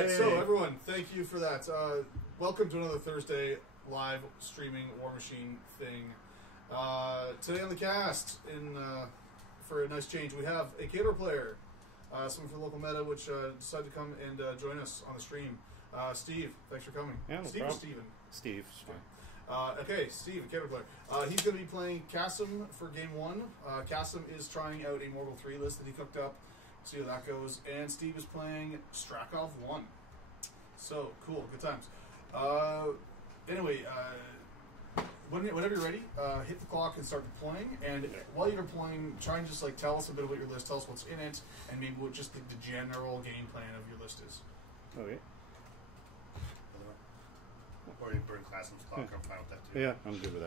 right, so everyone, thank you for that. Welcome to another Thursday live streaming Warmachine thing. Today on the cast, for a nice change, we have a Khador player, someone from the local meta, which decided to come and join us on the stream. Steve, thanks for coming. Yeah, no Steve problem. or Steven? Steve. Okay, Steve, a Khador player. He's going to be playing Kassem for game one. Kassem is trying out a Morghoul3 list that he cooked up. See how that goes. And Steve is playing Strakhov1. So, cool. Good times. Anyway, whenever you're ready, hit the clock and start deploying. And while you're deploying, try and just tell us a bit about your list. Tell us what's in it, and maybe what just the general game plan of your list is. Okay. Or you burn Kassem's clock. I'm fine with that too. Yeah, I'm good with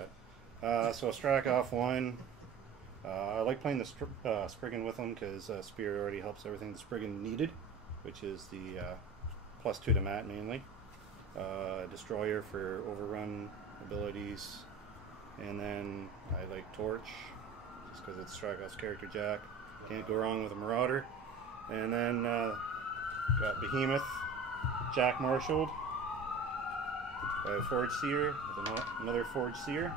that. So Strakhov1. I like playing the Spriggan with him because Spear already helps everything the Spriggan needed, which is the +2 to mat mainly. Destroyer for overrun abilities, and then I like Torch just because it's Strakhov's character Jack. Can't go wrong with a Marauder. And then got Behemoth, Jack marshaled, Forgeseer with another Forgeseer.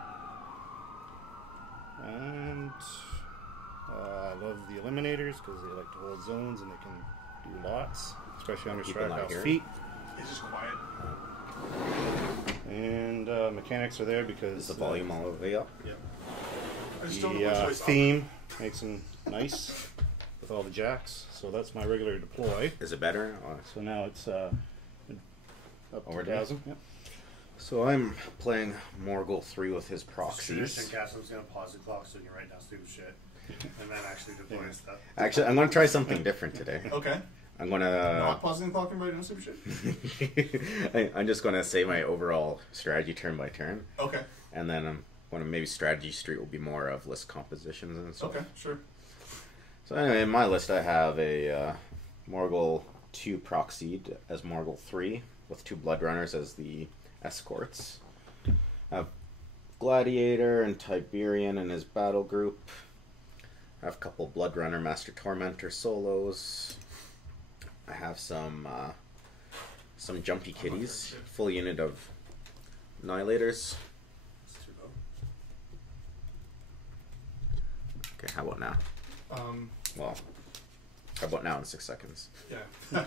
And I love the Eliminators because they like to hold zones and they can do lots, especially under Strakhov's feet. It's just quiet. And Mechaniks are there because is the volume all the way up? Yeah. The theme makes them nice with all the jacks. So that's my regular deploy. Is it better? So now it's up over 2,000. Yep. So I'm playing Morghoul3 with his proxies. Kassem's going to pause the clock so you can write down stupid shit. And then actually deploy stuff. Actually, I'm going to try something different today. Okay. I'm going to... Not pausing the clock and writing down stupid shit? I'm just going to say my overall strategy turn by turn. Okay. And then I'm going to maybe strategy street will be more of list compositions and stuff. Okay, sure. So anyway, in my list I have a Morghoul2 Proxied as Morghoul3 with 2 Bloodrunners as the escorts. I have Gladiator and Tiberian in his battle group. I have a couple Bloodrunner Master Tormentor solos. I have some jumpy kitties, full unit of Nihilators. Okay, how about now? Well, how about now in 6 seconds? Yeah.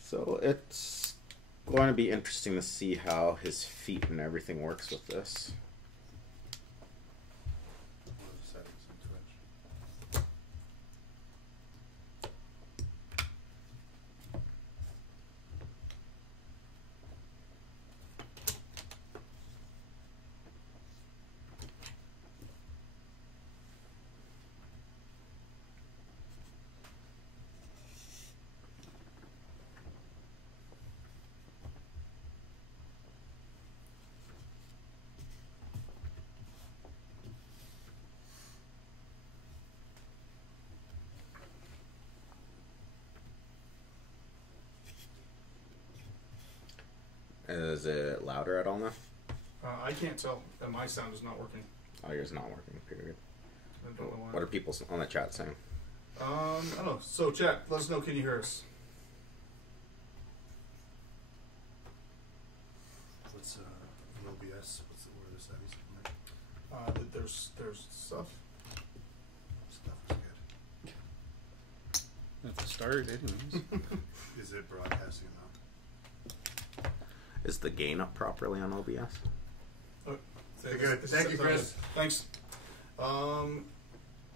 So it's going to be interesting to see how his feet and everything works with this. Is it louder at all now? I can't tell. My sound is not working. Oh, yours not working, period. I don't know why. What are people on the chat saying? I don't know. So, chat, let us know. Can you hear us? What's OBS? What's the word of the settings? There's stuff. Stuff is good. That's a start, anyways. Is it broadcasting now? Is the gain up properly on OBS? Good. Thank you, Chris. Thanks.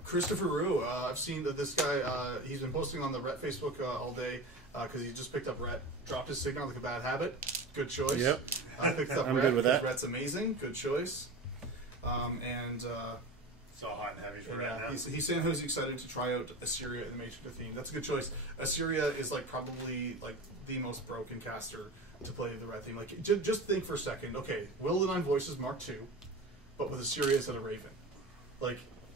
Christopher Rue. I've seen that this guy, he's been posting on the Rhett Facebook all day because he just picked up Rhett. Dropped his signal like a bad habit. Good choice. Yep. I picked up I'm Rhett good with that. Rhett's amazing. Good choice. It's all hot and heavy for right now. He's saying he's excited to try out Assyria in the Major theme. That's a good choice. Assyria is probably the most broken caster to play the red theme. Just think for a second. Okay, Will the Nine Voices Mark II, but with Assyria instead of Raven.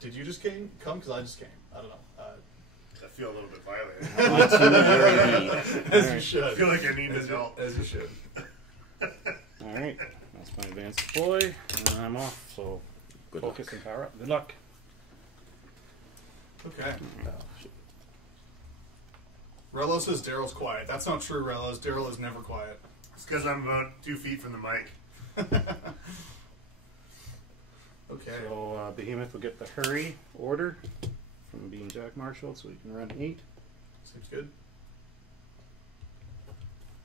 Did you just come? Because I just came. I don't know. I feel a little bit violated. As you should. I feel like I need his help. As you should. Alright, that's my advanced deploy, and I'm off, so Good focus luck. and power up. Good luck. Okay. Rello says Daryl's quiet. That's not true, Rello. Daryl is never quiet. It's because I'm about 2 feet from the mic. Okay. So Behemoth will get the hurry order from being Jack Marshall, so he can run 8. Seems good.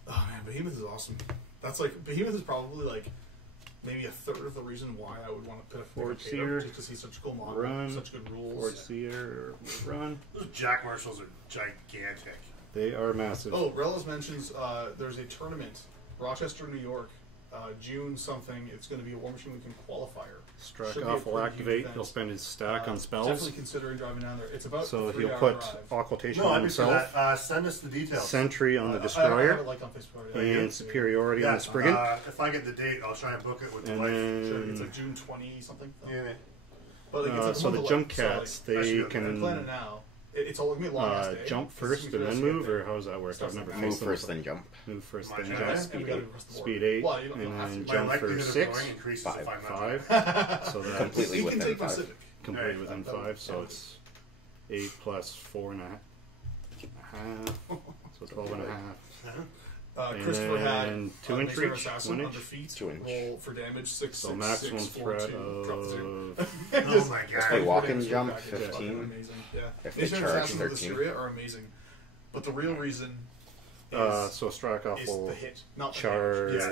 Oh man, Behemoth is awesome. That's like Behemoth is probably like maybe a third of the reason why I would want to pick a Forgeseer, just because he's such a cool model, run, such good rules. Forgeseer, run. Those Jack Marshalls are gigantic. They are massive. Oh, Rellos mentions there's a tournament, Rochester, New York, June something. It's going to be a Warmachine Weekend qualifier. Strakhov will activate. He'll spend his stack on spells. Definitely considering driving down there. It's about So a he'll 3-hour put drive. occultation No, on I'd be for himself, that. Send us the details. sentry on the I have destroyer, it like on Facebook already. and superiority on Yeah, the Spriggan. if I get the date, I'll try and book it with the And wife. Sure, it's then like June 20 something. Yeah. But like, it's like a so month the away. jump So, like, cats, I they should I'm can planning now. It's all gonna be a long ass day. jump It's first gonna and be then really move, scary. or how does that work? Stuff I've never like Move faced them first, before. then jump. Move first, My then turn. jump. And we Speed gotta 8. across the board. Speed 8, Well, you don't and have then to. My jump for likelihood of 6, going increases Five. if I'm not 5. driving. So that's Completely He can within take my 5. Civic. complete Right, within that would 5, so count. it's 8 plus 4.5. So 12.5. Christopher had And 2 inch Laser reach, Assassin 1 under inch. feet. 2 inch. Roll for damage 6, So 6, maximum 6, 4, threat 2. Drop to 0. of Oh my Just god. Wait, walk damage and for jump, package. 15. Amazing. Yeah. If they Laser charge, Assassins with 13. Assyria are amazing. But the real reason so Strakhov is will the hit, not the charge damage. It's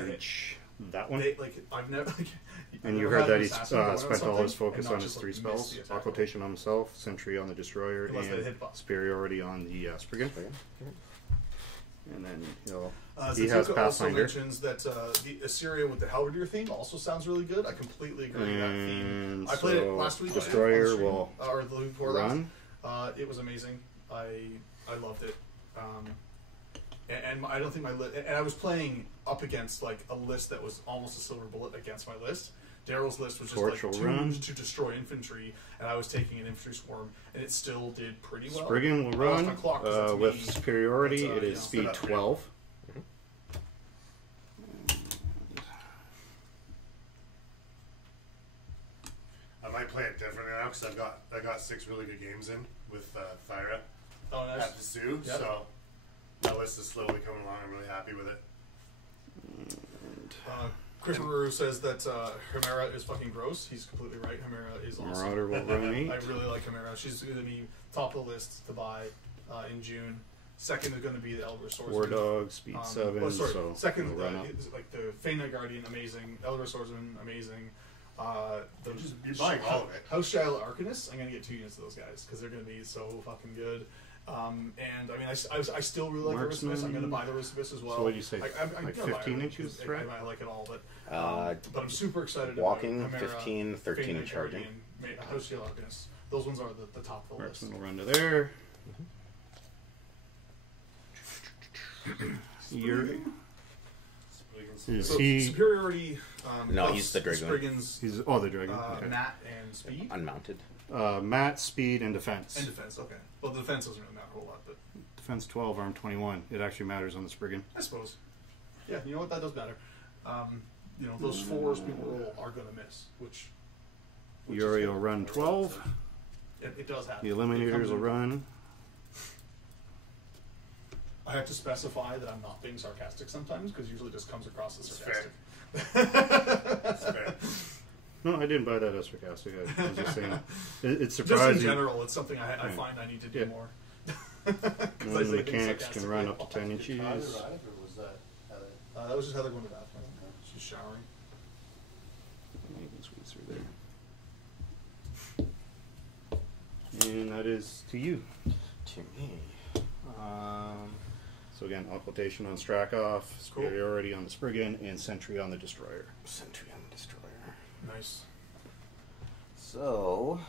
the hit. that one. They, like, I've never. Like, And you never heard had that an he's assassin go in on spent all his something focus and not on his just, 3 like, miss spells. the attack roll. Occultation on himself, Sentry on the Destroyer, Unless they and hit buff. Superiority on the Spriggan. And then he'll... he Zazuka has also Pathfinder. mentions that the Assyria with the Halberdier theme also sounds really good. I completely agree with that theme. And I played it so last week. Destroyer on stream, will or the week before run. last. It was amazing. I loved it. And I don't think my list. And I was playing up against like a list that was almost a silver bullet against my list. Daryl's list was just Torch like will run. tuned to destroy infantry, and I was taking an infantry swarm, and it still did pretty well. Spriggan will I lost run my clock 'cause it's with me. superiority. But, It is yeah, speed set up, 12. I might play it differently now because I got 6 really good games in with Thyra Oh, nice. at the Sioux. Yep. So my list is slowly coming along. I'm really happy with it. Chris Ruru says that Chimera is fucking gross. He's completely right. Chimera is awesome. Marauder will run 8. I really like Chimera. She's going to be top of the list to buy in June. Second is going to be the Elder Swordsman. War Dog, speed 7. Oh, sorry. So Second, he'll run up. is like the Feina Guardian, amazing. Elder Swordsman, amazing. You're buying all of it. House Shield Arcanist, I'm going to get 2 units of those guys because they're going to be so fucking good. And I mean, I still really like the Marksman. Aristobus. I'm going to buy the Aristobus as well. So what did you say? I'm Like gonna buy 15 it. inches threat? I like it all, but I'm super excited walking, about Chimera, 15, 13 Feina and charging. Guardian, House Shield Arcanist. Those ones are the top of the list. Marksman will run to there. Yuri. Is So he... superiority. No, plus he's the Dragoon. Spriggan's He's... Oh, the Dragon. Okay. Nat and speed Unmounted. Mat, speed, and defense. and defense. Okay, well the defense doesn't really matter a whole lot, but Defense 12, arm 21. It actually matters on the Spriggan. I suppose. Yeah, you know what? That does matter. You know, those 4s people roll are going to miss, which Yuri will run 12. it does happen. The It Eliminators comes will in- run. I have to specify that I'm not being sarcastic sometimes because usually it just comes across as It's sarcastic. That's fair. No, I didn't buy that as sarcastic. I was just saying. It's Just in surprising. general, it's something I Yeah. find I need to do Yeah. more. When 'Cause I the say things Mechanics can run up to sarcastically. 10 inches. That was just Heather going to the bathroom. She's showering. You can squeeze through there. And that is to you. To me. So again, occultation on Strakhov, Cool. superiority on the Spriggan, and sentry on the Destroyer. Sentry on the Destroyer. Nice. So,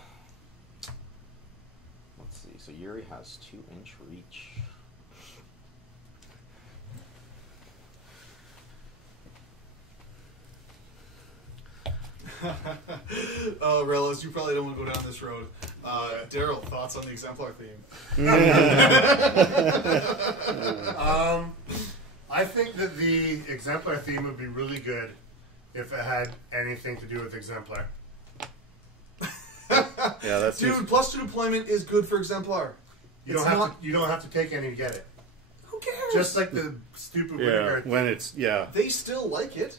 let's see. So Yuri has 2 inch reach. Oh, Rellos, you probably don't want to go down this road. Daryl, thoughts on the exemplar theme? I think that the exemplar theme would be really good if it had anything to do with exemplar. Yeah, that's Dude, +2 deployment is good for exemplar. You It's don't have not- to. You don't have to take any to get it. Just like the stupid Yeah, Winterguard. when it's They still like it.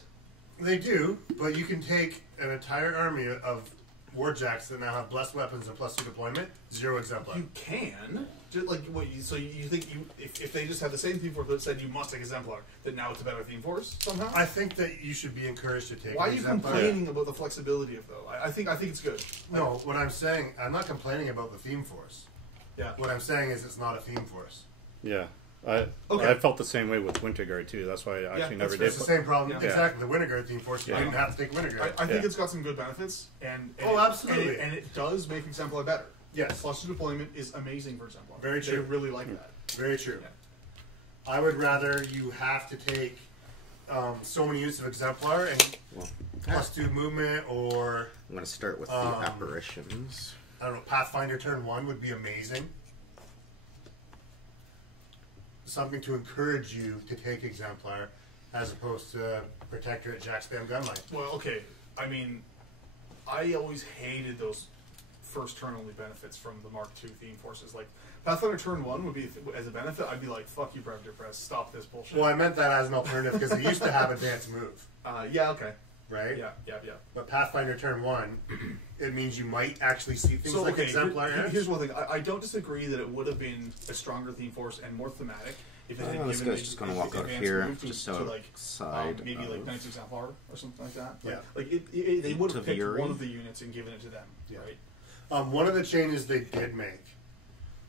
They do, but you can take an entire army of warjacks that now have blessed weapons and +2 deployment, 0 exemplar. You can. Just like what? So you think if they just had the same theme force that said you must take exemplar, that now it's a better theme force somehow? I think that you should be encouraged to take. Why are an you exemplar. complaining about the flexibility of though? I think it's good. No, what I'm saying, I'm not complaining about the theme force. Yeah. What I'm saying is it's not a theme force. yeah. Okay. I felt the same way with Winterguard too. That's why I actually never did. It's the same problem. Yeah. Exactly. The Winterguard theme force, you Yeah. didn't have to take Winterguard. I think Yeah. it's got some good benefits, and Oh, absolutely. and it does make exemplar better. Yes. +2 deployment is amazing for exemplar. Very They true. really like that. Very true. Yeah. I would rather you have to take so many units of exemplar and Well, +2 movement, or I'm going to start with the apparitions. I don't know, Pathfinder turn 1 would be amazing. Something to encourage you to take exemplar, as opposed to Protectorate Jack Spam Gunline. Well, okay. I mean, I always hated those first turn only benefits from the Mark II theme forces. Like Pathfinder turn 1 would be as a benefit. I'd be like, "Fuck you, Predator Press. Stop this bullshit." Well, I meant that as an alternative because they used to have advanced move, Yeah. Okay. right? Yeah. But Pathfinder turn 1, it means you might actually see things So like okay, exemplar. here's one thing. I don't disagree that it would have been a stronger theme force and more thematic if it had Oh, this given guy's the- just gonna the walk out advanced here, move just to so like side maybe like of Knights Exemplar or something like that. Yeah. Like they would To have picked Yuri. one of the units and given it to them. Yeah. Right. One of the changes they did make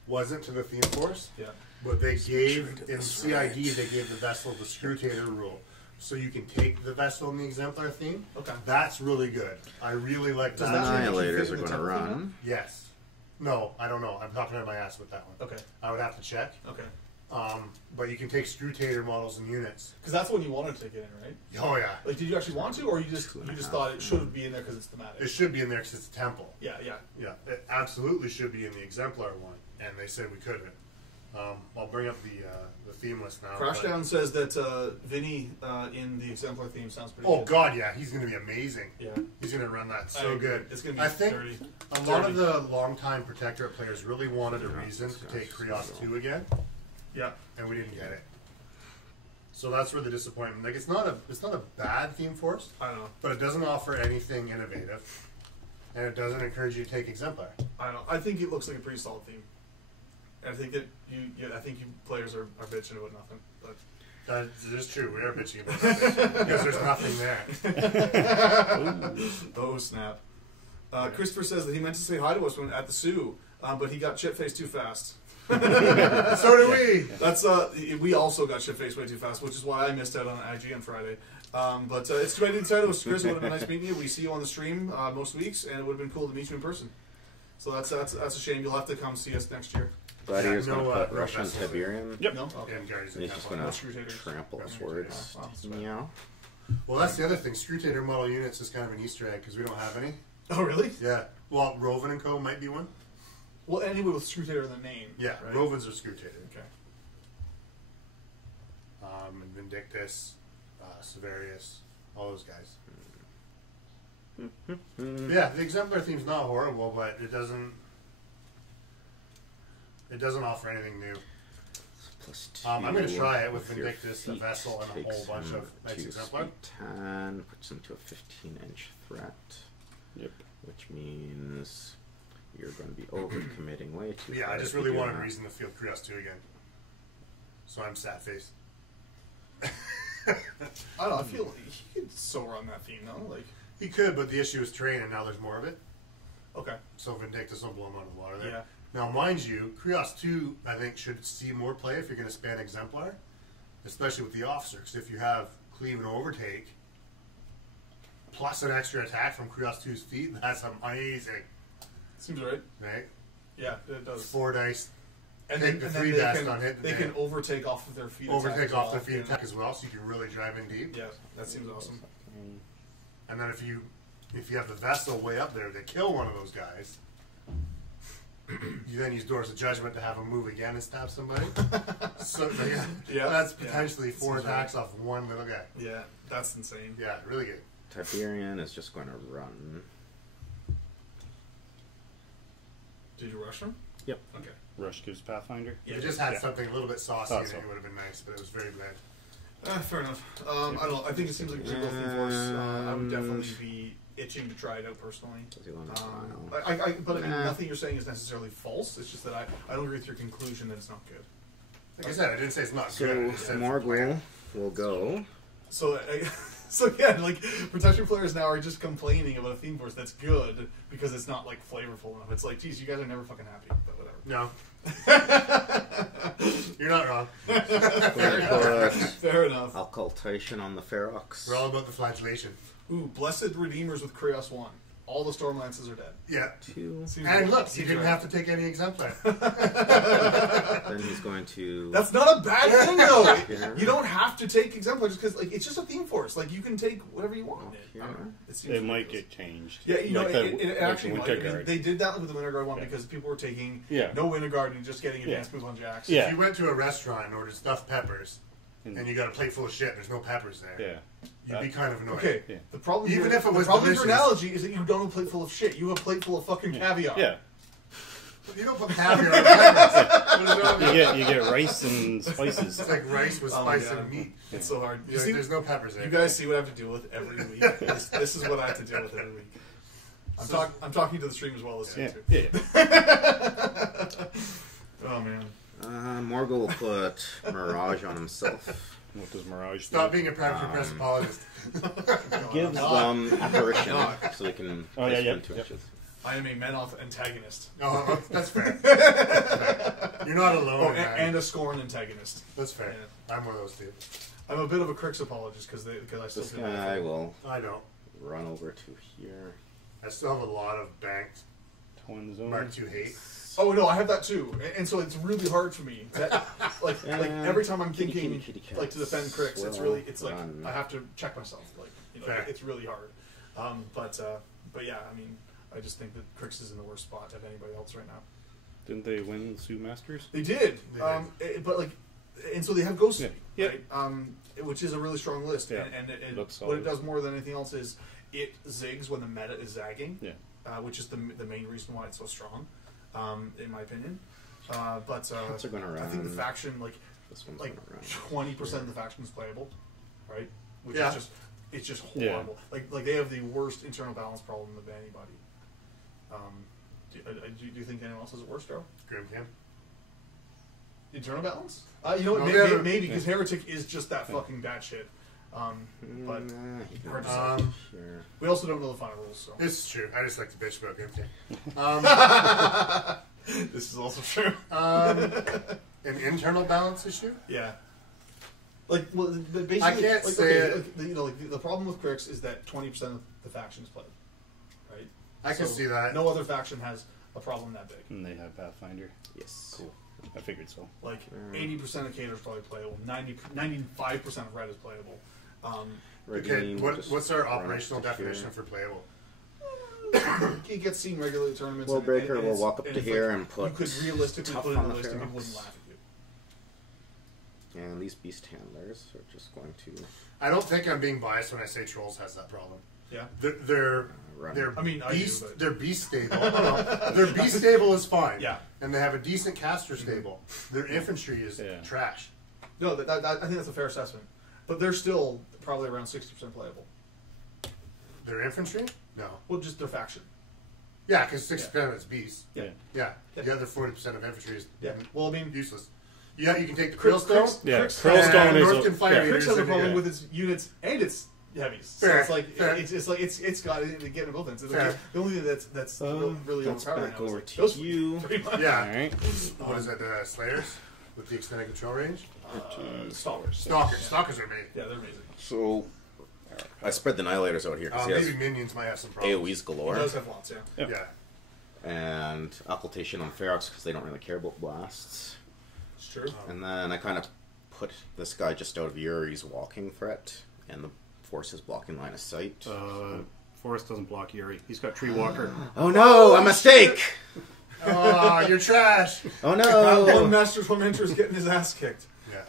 wasn't to the theme force, Yeah. but they gave sure to in this CID they gave the vessel the Scrutator rule, so you can take the vessel in the exemplar theme. Okay. That's really good. I really like Does that. that change if you Annihilators fit are in the going to template run. Yes. No, I don't know. I'm talking out of my ass with that one. Okay. I would have to check. Okay. But you can take Scrutator models and units. Because that's when you wanted to get in, right? Oh yeah. Like, did you actually want to, or you just thought it should be in there because it's thematic? It should be in there because it's a temple. Yeah. Yeah, it absolutely should be in the exemplar one, and they said we couldn't. I'll bring up the theme list now. but- Crashdown says that Vinny in the exemplar theme sounds pretty Oh good. God, yeah, he's going to be amazing. Yeah. He's going to run that I so agree. good. It's gonna be I think dirty. a lot Dirty. of the longtime Protectorate players really wanted a Yeah, reason this to guy's take Krios so- 2 again, Yeah. and we didn't get it. So that's where the disappointment. Like it's not a bad theme force, I don't know. but it doesn't offer anything innovative, and it doesn't encourage you to take exemplar. I don't know. I think it looks like a pretty solid theme. And I think that I think you players are bitching about nothing. But That is true. We are bitching about that because there's nothing there. oh snap! Christopher says that he meant to say hi to us when at the Sioux, but he got shit faced too fast. So do we. That's we also got shit faced way too fast, which is why I missed out on IG on Friday. But it's too bad you didn't say to us, Chris. It would have been nice meeting you. We see you on the stream most weeks, and it would have been cool to meet you in person. So that's a shame. You'll have to come see us next year. Gladiator's Yeah, going no, to put no Russian vessels. Tiberium. Yep. No. Okay. And Gary's And in he's just Tampa. going No to Crusaders. trample Yeah, towards wow, that's bad. meow. Well, that's the other thing. Scrutator model units is kind of an Easter egg because we don't have any. Oh really? Yeah. Well, Roven and Co. might be one. Well, anyway, with Scrutator in the name. Yeah, Right? Rovens are Scrutator. Okay. And Vindictus, Severius, all those guys. Yeah, the exemplar theme's not horrible, but it doesn't offer anything new. Plus I'm going to 2 try it with your Vindictus, a feet Vessel, and a whole takes bunch him of Knights to Exemplar. speed 10, puts him to a 15-inch threat. Yep. Which means you're going to be overcommitting way too Yeah, far I just if you really do wanted that. a reason to field Krios 2 again. So I'm sad face. I don't know. I feel like he could so run that theme though. Like, He could, but the issue is terrain, and now there's more of it. okay. So Vindictus will blow him out of the water there. Yeah. Now, mind you, Krios 2, I think, should see more play if you're going to span Exemplar, especially with the officer. Because if you have Cleave and Overtake, plus an extra attack from Krios 2's feet, that's amazing, Seems right. right? Yeah, it does. 4 dice, And take the 3 they best can, on hit. They can overtake off of their feet. attack overtake as off well, their feet yeah. attack as well, so you can really drive in deep. Yeah, that seems awesome. And then if you have the Vessel way up there, they kill one of those guys. You then use Doors of Judgment to have him move again and stab somebody. So yeah, Yeah. that's Yeah. potentially 4 Seems attacks off one little guy. Yeah, that's insane. Yeah, really good. Tiberian is just going to run. Did you rush him? Yep. Okay. Rush gives Pathfinder. Yeah, It just had Yeah. something a little bit saucy Thought in it. so. It would have been nice, but it was very bland. Fair enough. I don't know. I think it seems like a good theme force. I would definitely be itching to try it out personally. Does he want to But I mean, Nah. nothing you're saying is necessarily false. It's just that I don't agree with your conclusion that it's not good. Like I said, I didn't say it's not good. I So just said it's Morghoul bland. will go. So, so yeah, like protection players now are just complaining about a theme force that's good because it's not like flavorful enough. It's like, geez, you guys are never fucking happy, but whatever. No. You're not wrong. Fair enough. Fair enough. Occultation on the Ferox. We're all about the flagellation. Ooh, Blessed Redeemers with Chaos 1. All the Stormlances are dead. Yeah. 2. Seems And right. look, you Seems didn't right. have to take any exemplar. Then he's going to. That's not a bad thing, though. Yeah. You don't have to take exemplars because, like, it's just a theme force. Like, you can take whatever you want. Yeah. I don't know. It seems It might ridiculous. get changed. Yeah, you know, Like it actually the might. Winter I mean, Guard. they did that with the Winter Guard one Yeah. because people were taking Yeah. no Winter Guard and just getting advanced moves on jacks. Yeah. If you went to a restaurant and ordered stuffed peppers, Mm. and you got a plate full of shit, and there's no peppers there, Yeah. you'd be kind of annoyed. Okay. Yeah. The problem Even here, if it was the problem with your delicious. analogy is that you don't have a plate full of shit. You have a plate full of fucking caviar. Yeah. You don't put caviar on peppers. What is wrong with You get rice and spices. It's like rice with Oh, spice yeah. and meat. It's so hard. You're like, there's no peppers there. You guys see what I have to deal with every week. This is what I have to deal with every week. I'm talking to the stream as well as you Yeah. too. Yeah. Oh man. Morghoul will put Mirage on himself. What does Mirage Stop do? being a practical press apologist. Gives God. them apparition so they can Oh, yeah, place yeah, into yep. witches. I am a Menoth antagonist. Oh, that's fair. You're not alone, Oh, man. and a Skorne antagonist. That's fair. Yeah. I'm one of those two. I'm a bit of a Crix apologist because I still This feel guy will I don't. run over to here. I still have a lot of banked Twin zone. Mark II hate. Oh no, I have that too, and so it's really hard for me. Like every time I'm thinking kitty like to defend Crix, it's swirl, it's like run. I have to check myself. Like Fair. it's really hard. But yeah, I mean, I just think that Crix is in the worst spot of anybody else right now. Didn't they win Sioux Masters? They did, but like, and so they have Ghost, Yeah. right? Which is a really strong list, Yeah. and it, Looks what it solid. does more than anything else is it zigs when the meta is zagging. Yeah. Which is the main reason why it's so strong, in my opinion. But Cats are gonna I think the run. faction, This one's like gonna run. 20% of the faction is playable, right? Which Yeah. is just it's just Yeah. horrible. Like they have the worst internal balance problem of anybody. Do you think anyone else has it worse, Joe? Grim Camp. Internal balance? You know what? No, Maybe, they have a- maybe because Heretic is just that fucking batshit. But He can hard to run say. here. we also don't know the final rules, so This is true. I just like to bitch about Grim Camp. this is also true. An internal balance issue? Yeah. Like, well, basically, I can't like, say okay, it. like, you know, like the problem with Crix is that 20% of the factions play, right? I can So see that. No other faction has a problem that big. And they have Pathfinder. Yes. Cool. I figured so. Like 80% of Cater is probably playable. 95% of Red is playable. Okay, Rhadiem will just what's our run up operational to definition here. for playable? It gets seen regularly at tournaments. Willbreaker will it's- walk up and to it's here like, and put You could realistically tough put it on in the the list and people Ferox. wouldn't laugh at you. And these beast handlers are just going to I don't think I'm being biased when I say Trolls has that problem. Yeah. They're run. they're I mean, I do, beast but- they're beast stable. No, their beast stable is fine. Yeah. And they have a decent caster stable. Their infantry is Yeah. trash. No, I think that's a fair assessment. But they're still probably around 60% playable. Their infantry? No. Well, just their faction. Yeah, because 6% of it's beast. Yeah. Yeah. Yeah. The other 40% of infantry is Yeah. Well, I mean, useless. Yeah, you can take the Crix- Krillstone. Crix- Yeah, Crix- Krillstone and is North can fire yeah. leaders Crix has a in problem it. with its units and its heavies. So Fair, it's like fair. it's got to get in both ends. Fair. The only thing that's really That's overpowered back right now is over like to those you. pretty much. Yeah. Alright. What is it? Slayers with the extended control range. Stalkers. Stalkers. Stalkers are made. Yeah, they're amazing. So I spread the Nihilators out here because he Maybe has minions might have some problems. AoEs It galore does have lots, yeah. Yep. Yeah. and occultation on Ferox because they don't really care about blasts. It's true. And then I kind of put this guy just out of Yuri's walking threat, and the force is blocking line of sight. Forest doesn't block Yuri. He's got Tree Walker. Oh no, a mistake! Oh, you're trash. Oh One no! Master Tormentor is getting his ass kicked. Yeah.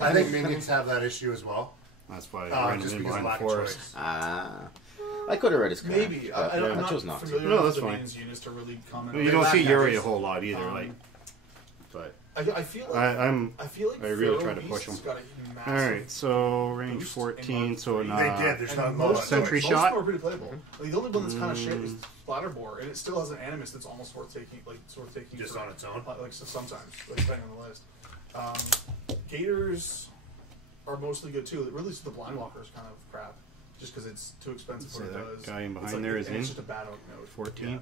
I think minions have that issue as well. That's why I ran Just him in because of behind the lack of forest. choice. I could have read his command. Maybe. But I'm I not chose not familiar to. No, enough that's with the fine. mains units to really comment. You on don't that. see Yuri a whole lot either. But I feel like I feel like I really try to push Ferox him. got a massive all right. So range boost 14. in So Mark an, They did. There's and not most much. Sentry most shot? are pretty playable. Like, the only one that's kind of shit is Splatterbore, and it still has an animus that's almost worth taking. Just for, on its own. like so sometimes, like depending on the list. Gators are mostly good too. Really, the Blind Walker is kind of crap, just because it's too expensive for So what it that does. guy in It's behind like, there is and in it's just a bad oak node. 14.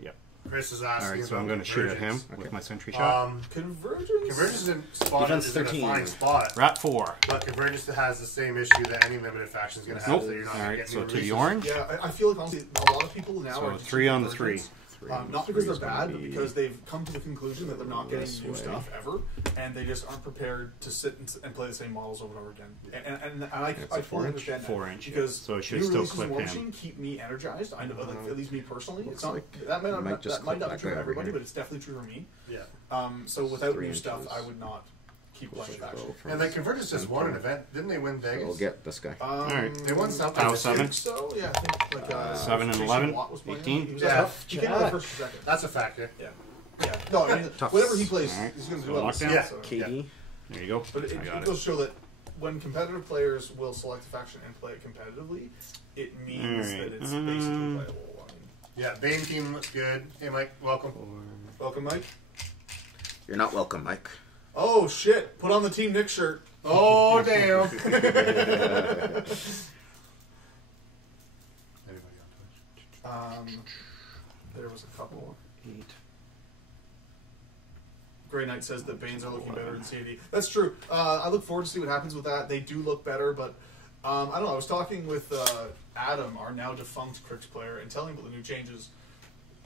Yep. Chris is asking. All right. So about I'm going to shoot at him Convergence. with my sentry shot. Convergence. Convergence in spot Defense is in a 13. fine spot, Rat 4. but Convergence has the same issue that any limited faction is going to have. Nope. So you're not All going right. get So new to the releases. orange. Yeah, I feel like honestly a lot of people now So are 3 on the 3. Convergence. Not because they're bad, but because they've come to the conclusion that they're not getting This new way. stuff ever, and they just aren't prepared to sit and play the same models over and over again. And I It's I a fully 4-inch? understand that 4-inch, yeah. because So it should new still releases in clip him. Warmachine keep me energized. I know, like, at least me personally. It's Looks not like that might it might not, just that might clip not be that true guy for over everybody, here. but it's definitely true for me. Yeah. So without 3 new stuff, inches. I would not keep playing faction. And like Convergence just won an event. Didn't they win Vegas? We'll get this guy. right. They won something. Power this year. 7. So yeah, I think like 7 and Jason 11, Watt was playing. 18. He was Yeah. he came out first or second. That's a factor. Yeah. Yeah. No, I mean, Tough. whatever he plays, All right. he's going to So do well. lockdown? Yeah. So, KD. There you go. But it I got goes to show that when competitive players will select a faction and play it competitively, it means All right. that it's basically playable. I mean, Yeah, Bane team looks good. Hey, Mike, welcome. welcome, Mike. You're not welcome, Mike. Oh, shit. Put on the Team Nick shirt. Oh, damn. Anybody on Twitch? There was a couple. 8. Grey Knight says that Banes are looking better in CAD. That's true. I look forward to see what happens with that. They do look better, but I don't know. I was talking with Adam, our now defunct Crix player, and telling him about the new changes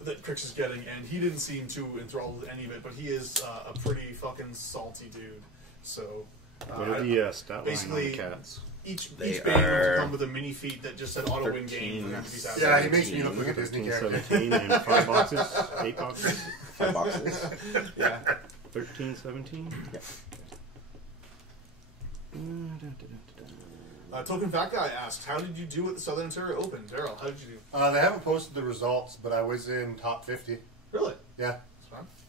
that Crix is getting, and he didn't seem too enthralled with any of it, but he is a pretty fucking salty dude. So What are the stat line on basically, the cats? each They band would are come with a mini feat that just said auto win game for him to be 13. satisfied. Yeah, he makes me look like a Disney 13, character. 17, and 5 boxes? 8 boxes? 5 boxes. Yeah. 13, 17? Yep. Token Fat Guy asked, how did you do at the Southern Ontario Open? Daryl, how did you do? They haven't posted the results, but I was in top 50. Really? Yeah.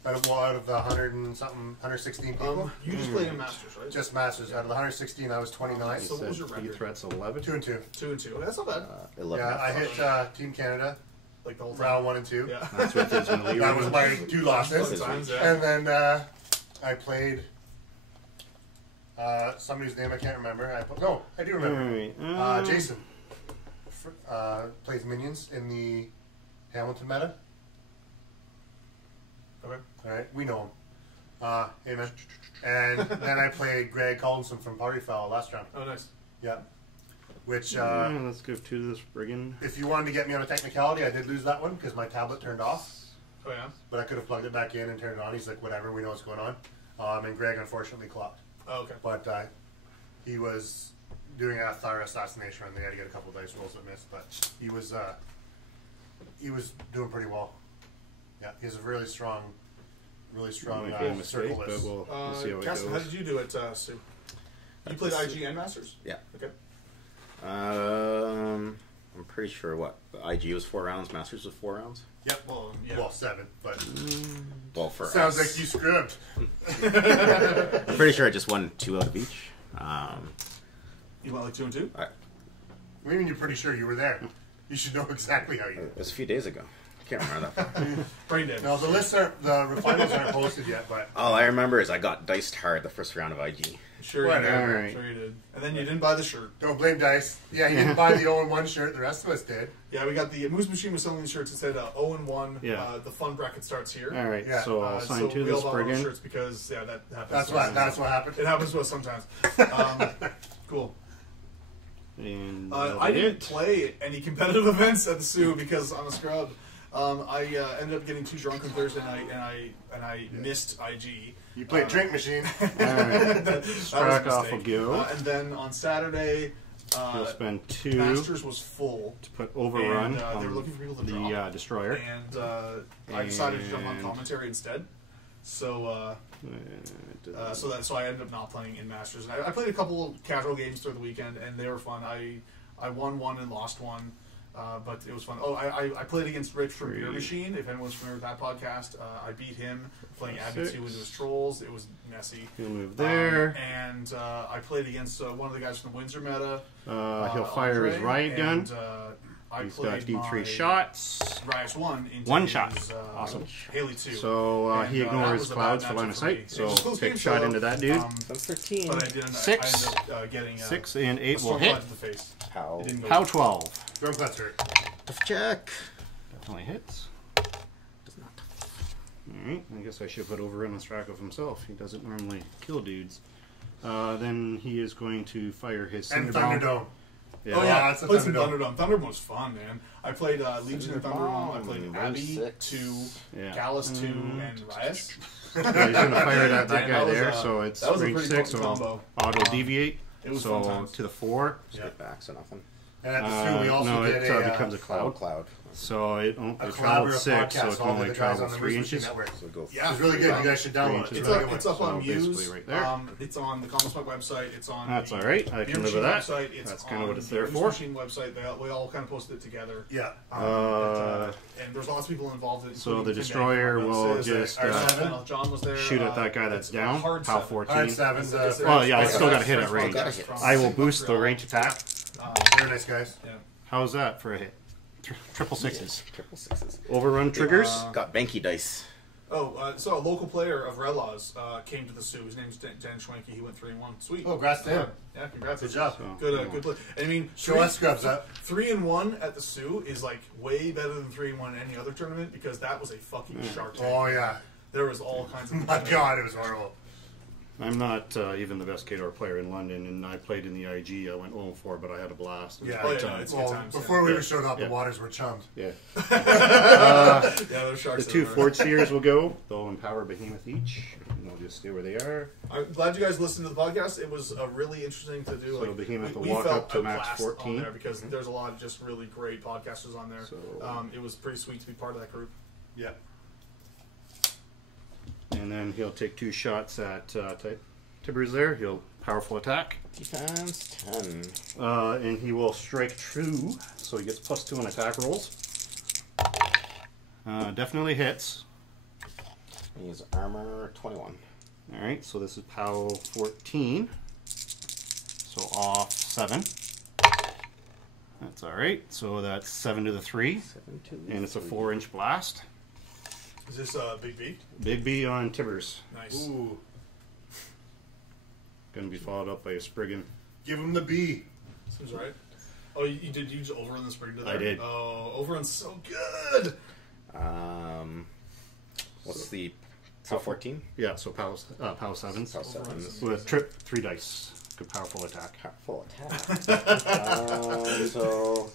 That's Out of the 100 and something, 116 fine. people. You just played in Masters, right? Just Masters. Out of the 116, I was 29. So what was your He record? threats 11. 2 and 2. 2 and 2. Okay, that's not bad. 11. Yeah, I hit Team Canada, Like the whole time. round 1 and 2. Yeah. That's with his melee That was range. my 2 losses. Sometimes, yeah. And then I played somebody's name I can't remember. I do remember. Alright, Jason plays minions in the Hamilton meta. Okay. All right, we know him. Hey man. And then I played Greg Collinson from Party Foul last round. Oh, nice. Yeah. Which, let's go to the Spriggan. if you wanted to get me on a technicality, I did lose that one because my tablet turned off. Oh, yeah? But I could have plugged it back in and turned it on. He's like, whatever, we know what's going on. And Greg unfortunately clocked. Oh, okay. But he was doing a Thara assassination run. They had to get a couple of dice rolls that missed, but he was doing pretty well. Yeah, he has a really strong Might be a mistake, circle but list. we'll see how it Kassem, how goes. did you do it, Sue? You played IG and Masters? Yeah. Okay. I'm pretty sure what IG was 4 rounds, Masters was 4 rounds. Yep. Well, yeah. Well, 7, but Well, for sounds us, like you screwed. I'm pretty sure I just won 2 out of each. You went like 2 and 2? What do you mean you're pretty sure you were there? You should know exactly how you It was a few days ago. I can't remember that. Brain dead. No, the finals aren't posted yet, but All I remember is I got diced hard the first round of IG. Sure you Whatever. did. Alright. Sure you did. And then you didn't buy the shirt. don't blame Dice. Yeah, he didn't buy the 0-1 shirt. The rest of us did. Yeah, we got the Moose Machine was selling these shirts that said 0 and 1. Yeah. The fun bracket starts here. Alright, Yeah. so I'll sign so to we the all bought our own Spriggan. shirts because that happens. That's what happened. It happens to us sometimes. Cool. And I didn't play any competitive events at the Sioux because I'm a scrub. I ended up getting too drunk on Thursday night and I missed IG. You played Drink Machine. Alright, That was a Strakhov will mistake. go. And then on Saturday, He'll spend 2 Masters was full, to put Overrun and, they were on looking for people to the drop. Destroyer. and I decided to jump on And- commentary instead. So so I ended up not playing in Masters. And I played a couple casual games through the weekend, and they were fun. I won one and lost one. But it was fun. Oh, I played against Rich from Warmachine. If anyone's familiar with that podcast, I beat him playing Abbey 2 into his trolls. It was messy. He'll move there. And I played against one of the guys from the Windsor meta. He'll fire his riot gun. He's got D3 shots. Riot 1 into One shot. His, Awesome. Haley 2. So he ignores clouds for line of sight. So take a shot into that dude. That's 13. But I didn't. 6. I ended up getting 6 and 8 will storm hit. cloud to the face. How? It didn't go How 12. Storm Cloud's hurt. Check. Definitely hits. Does not. Alright, I guess I should put overrun on Strakhov himself. He doesn't normally kill dudes. Then he is going to fire his And Thunderdome. Thunderdome. Oh yeah, I it's a played some Thunderdome. Thunderdome. Thunderdome was fun, man. I played Legion of Thunderdome. I played Thunderdome, Abbey 6. 2, Yeah. Gallus 2, and Riot. Yeah, he's going to fire that Damn, guy that was, there, so it's that was a range pretty 6, potent so combo. auto deviate. It was so fun times. to the 4. Straight back, so nothing. And at the 2, we also no, did it becomes a cloud. Cloud. So it a travels collaborative 6, so podcast. it can All only the guys travel on the 3 Machine inches. Network. So go. Yeah. It's really good. You guys should download it. It's It's really up, good it's up one. on So Muse. basically right there. It's on the Common Smoke website. It's on That's the alright. I can live with that. Website. It's That's kind of on what it's the there Windsor for. Machine website. We all kind of posted it together. Yeah. And there's lots of people involved. So the including Tim destroyer Bank, will Marauder, just John was there. shoot at that guy that's down. Hard Pow 7. 14. Hard 7. Well, yeah, I still got to hit it French range. podcast from I will boost the range attack. Very nice, guys. Yeah. How's that for a hit? Triple sixes. Triple sixes. Overrun triggers. Got Banky dice. So a local player of Redlaws came to the Sioux. His name's Dan Schwanke. He went 3-1. Sweet. Oh, congrats to him. Yeah, congrats. Good job. So, Good, good play. I mean, Show us scrubs up. 3-1 at the Sioux is like way better than 3-1 in any other tournament because that was a fucking shark tank. Oh, yeah. There was all kinds of. My God, it was horrible. I'm not even the best Khador player in London, and I played in the IG. I went 0-4, but I had a blast. It was Yeah. a great Oh, yeah, time. it's good Well, times. before we Yeah. were showed up, Yeah. the waters were chummed. Yeah. Yeah, those sharks. The 2 everywhere. Forgeseers will go. They'll empower Behemoth each, and they'll just stay where they are. I'm glad you guys listened to the podcast. It was really interesting to do. So like, Behemoth will we walk felt up to max outclassed 14. on there because there's a lot of just really great podcasters on there. So- It was pretty sweet to be part of that group. Yeah. And then he'll take 2 shots at Tibbers there. He'll powerful attack. Defense 10. And he will strike true, so he gets +2 on attack rolls. Definitely hits. He's armor 21. Alright, so this is POW 14. So off 7. That's alright. So that's 7 to the 3. 7 to And it's a 3. 4-inch blast. Is this Big B? Big B on Tibbers. Nice. Ooh. Going to be followed up by a Spriggan. Give him the B. Seems right. Oh, you did you just overrun the spring to there? I did. Oh, overrun's so good. What's the POW 14? Yeah, so POW 7s. POW Overrun's 7s. With trip 3 dice. Good powerful attack. Full attack. So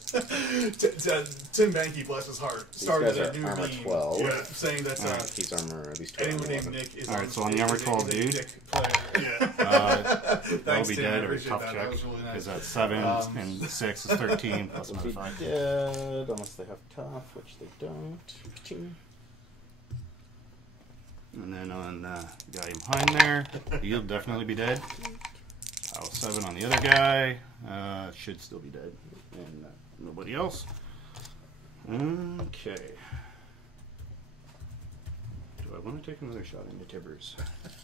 Tim Banky, bless his heart, started guys a are new armor meme 12. saying that he's armor at least 12. anyone named Nick is Alright, so on the armor 12 is a dude. dick player. Yeah. That'll Thanks, be Tim. dead I or appreciate tough that. check. That was really nice. Because that's 7 and 6 is 13 plus Would be another 5. dead unless they have tough, which they don't. Ching. And then on the guy behind there, he'll definitely be dead. POW 7 on the other guy. Should still be dead. And nobody else. Okay. Do I want to take another shot into Tibbers?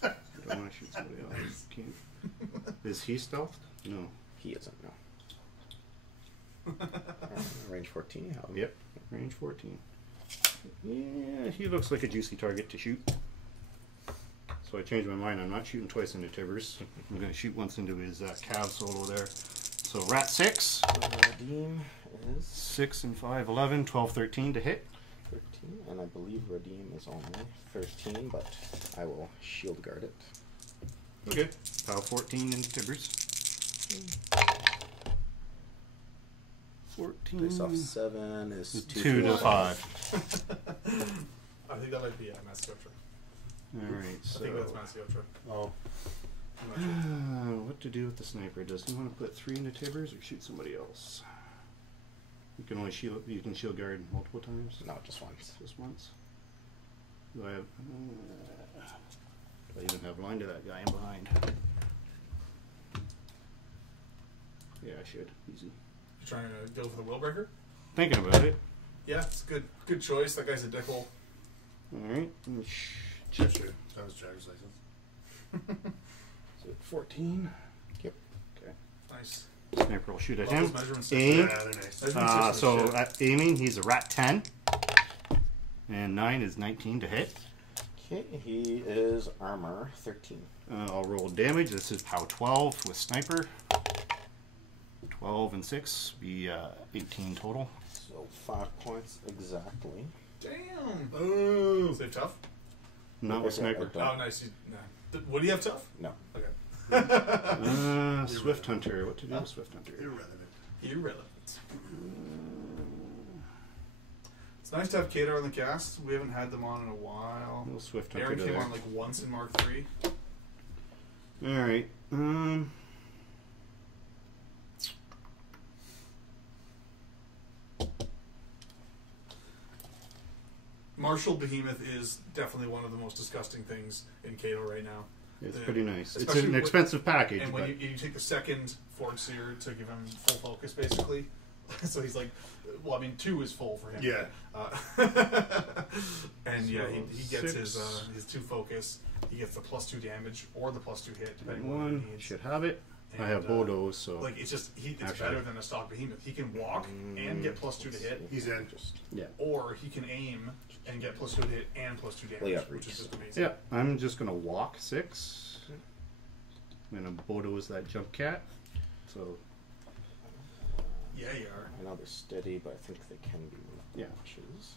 Or do I want to shoot somebody else? Can't. Is he stealthed? No. He isn't, no. Range 14. How? Yep. Range 14. Yeah, he looks like a juicy target to shoot. So I changed my mind. I'm not shooting twice into Tibbers. I'm going to shoot once into his Cav solo there. So Rat 6. Rhadiem is 6 and 5, 11, 12, 13 to hit. 13, and I believe Rhadiem is only 13, but I will shield guard it. Okay. POW 14 into Tibbers. 14. Dice off 7 is 2 to 5. I think that might be Massacre. Alright, I so. think that's Massacre. Oh. I'm not sure. What to do with the sniper? Does he want to put 3 into Tibbers or shoot somebody else? You can only shield. You can shield guard multiple times. No, just once. Just once. Do I have? Do I even have line to that guy in behind? Yeah, I should. Easy. You trying to go for the Willbreaker? Thinking about it. Yeah, it's a good choice. That guy's a dickhole. Alright. Sure. That was driver's license. So 14. Yep. Okay. Nice. Sniper will shoot at Love him. those measurements. Aim. Yeah, they're nice. Measurement So systems, at aiming, he's a rat 10. And 9 is 19 to hit. Okay, he is armor 13. I'll roll damage. This is POW 12 with sniper. 12 and 6 be 18 total. So 5 points exactly. Damn. Oh. Is it tough? Not with sniper. Oh, nice. What do you have tough? No. Okay. Swift Hunter. What to do with Swift Hunter? Irrelevant. It's nice to have Khador on the cast. We haven't had them on in a while. Little Swift Hunter Aaron came there. on like once in Mark 3. Alright. Martial Behemoth is definitely one of the most disgusting things in Khador right now. It's pretty nice. It's especially an expensive package. And when but you take the second Forgeseer to give him full focus, basically. So he's like, well, I mean, 2 is full for him. Yeah. And yeah, he gets 6. his 2 focus. He gets the +2 damage or the +2 hit, depending on what he one needs. should have it. I And, have Bodos, so Like, it's just, it's Actually- better than a stock Behemoth. He can walk and get +2 to hit, He's in. yeah. or he can aim and get +2 to hit and +2 damage, Well, yeah, which is just amazing. Yeah, I'm just gonna walk 6. I'm gonna Bodos that jump cat. So Yeah, you are. I know they're steady, but I think they can be moved Yeah. inches.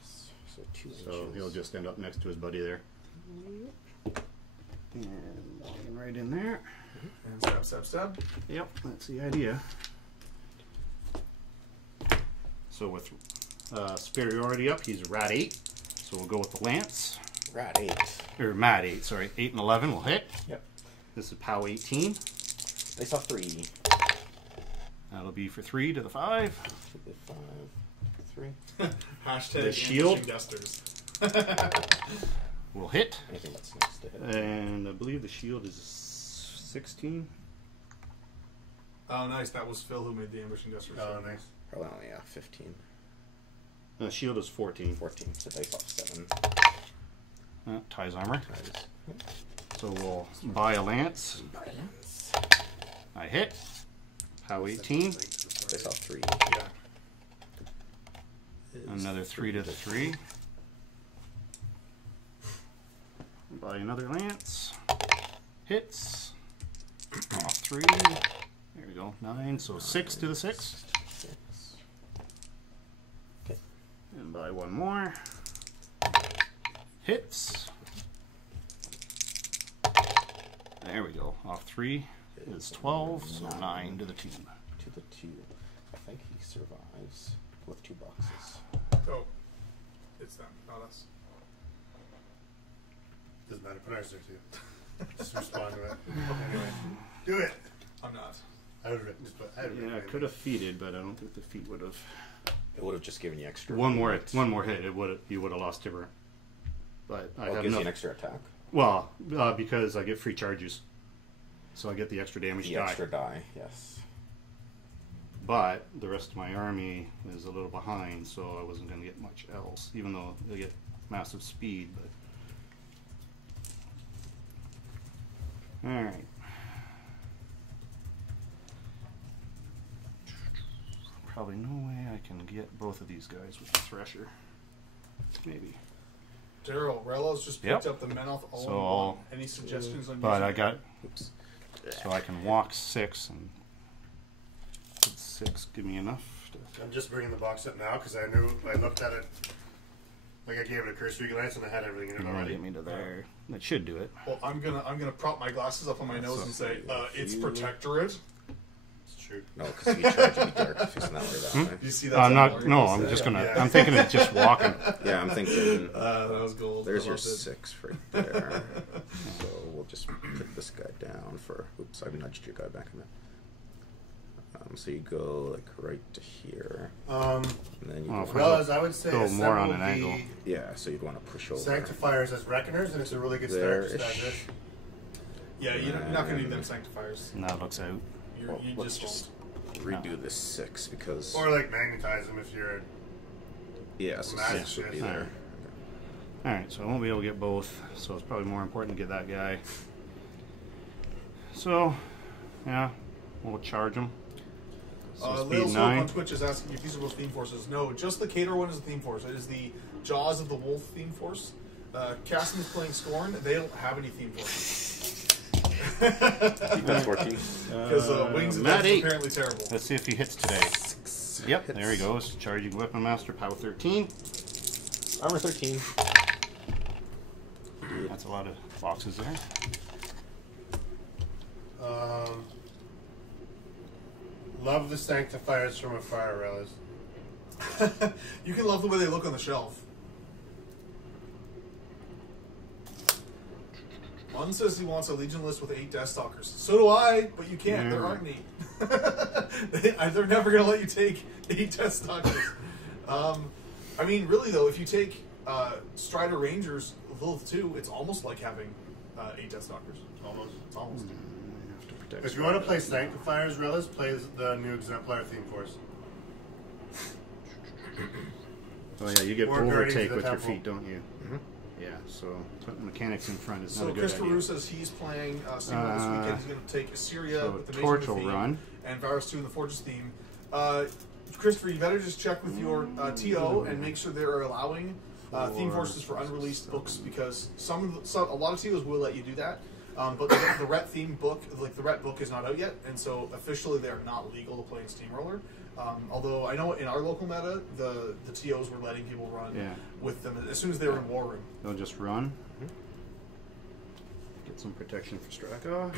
Yes, so 2 inches. so he'll just end up next to his buddy there. And walking right in there. And stab, stab, stab. Yep, that's the idea. So with superiority up, he's rat 8. So we'll go with the lance. Rat 8. Or mat 8, sorry. 8 and 11 will hit. Yep. This is POW 18. They saw 3. That'll be for 3 to the 5. 5, 3. Hashtag The shield. ambushing dusters. Will hit. Anything that's next to hit. And I believe the shield is 16. Oh, nice. That was Phil who made the ambushing dusters. Oh, nice. Probably only 15. Shield is 14. 14. So they saw 7. Ties armor. Times. So we'll buy a lance. Balance. I hit. POW 18. They saw 3. Yeah. Another 3 to the 3. Buy another lance. Hits. Off 3. There we go. 9. So 6 to the 6. 6. Okay. And buy one more. Hits. There we go. Off 3 is 12. So 9 to the 2. To the 2. I think he survives with 2 boxes. Oh. It's them, not us. Doesn't matter. Put ours there too. Just respond to it. Anyway, do it. I'm not. I would have written. Just put. I would Yeah, I could have feated, but I don't think the feat would have. It would have just given you extra. One more hit. It would. You would have lost Tibber. But I have gives you no. an extra attack. Well, because I get free charges, so I get the extra damage The die. extra die, yes. But the rest of my army is a little behind, so I wasn't going to get much else. Even though they get massive speed, but. All right. Probably no way I can get both of these guys with the Thresher. Maybe. Daryl, Rello's just picked up the Menoth all So in I'll- one. Any suggestions on But using I got, Oops. so I can walk 6 and 6 give me enough to. I'm just bringing the box up now because I knew I looked at it. Like I gave it a cursory glance and I had everything in it already. Get me to there. That should do it. Well, I'm gonna prop my glasses up on my nose and say, it's you- Protectorate. It's true. No, because you charge me dark if he's not worried that way. You see that? I'm not. No, I'm just gonna. Yeah. I'm thinking of just walking. Yeah, I'm thinking. That was gold. There's I your loved it. 6 right there. So we'll just put this guy down for. Oops, I've nudged your guy back a minute. So you go like right to here, and then you Oh, go, Well, as I would say, Go more on assemble an the angle. yeah. So you'd want to push over. Sanctifiers as Reckoners, and it's a really good start to There-ish. establish. Yeah, you're not gonna need them sanctifiers. And that looks out. You Well, let's just just redo this 6 because Or like magnetize them if you're. yeah, so Magic 6 would be shit. there. Alright, so I won't be able to get both, so it's probably more important to get that guy. So, yeah, we'll charge him. So Lil speed Slope on 9. Twitch is asking if these are both theme forces. No, just the Khador one is the theme force. It is the Jaws of the Wolf theme force. Kassem is playing Skorne. They don't have any theme forces. That's 14. Because Wings Matt is 8. apparently terrible. Let's see if he hits today. 6 Yep, hits. there he goes. Charging Weapon Master, power 13. Armor 13. That's a lot of boxes there. Love the Sanctifiers from afar, Relish. You can love the way they look on the shelf. One says he wants a Legion list with 8 Deathstalkers. So do I, but you can't. There aren't any. They're never going to let you take 8 Deathstalkers. I mean, really, though, if you take Strider Rangers Lilith 2, it's almost like having 8 Deathstalkers. Almost. It's almost. Have to protect If you want to play Sanctifiers, Relish, play the new Exemplar theme force. Oh yeah, you get Or Guardians overtake of the with your Temple. feet, don't you? Yeah, so putting Mechaniks in front is So not a good Christopher idea. Rue says he's playing Steamroll this weekend. He's going to take Assyria so with the Torch Mage of the will theme run. and Varus 2 in the Forges theme. Christopher, you better just check with your TO and make sure they're allowing theme forces for unreleased books, because a lot of TOs will let you do that. But the Ret theme book, like the Ret book, is not out yet, and so officially they are not legal to play in Steamroller. Although I know in our local meta, the TOs were letting people run with them as soon as they were in War Room. They'll just run. Get some protection for Strakhov.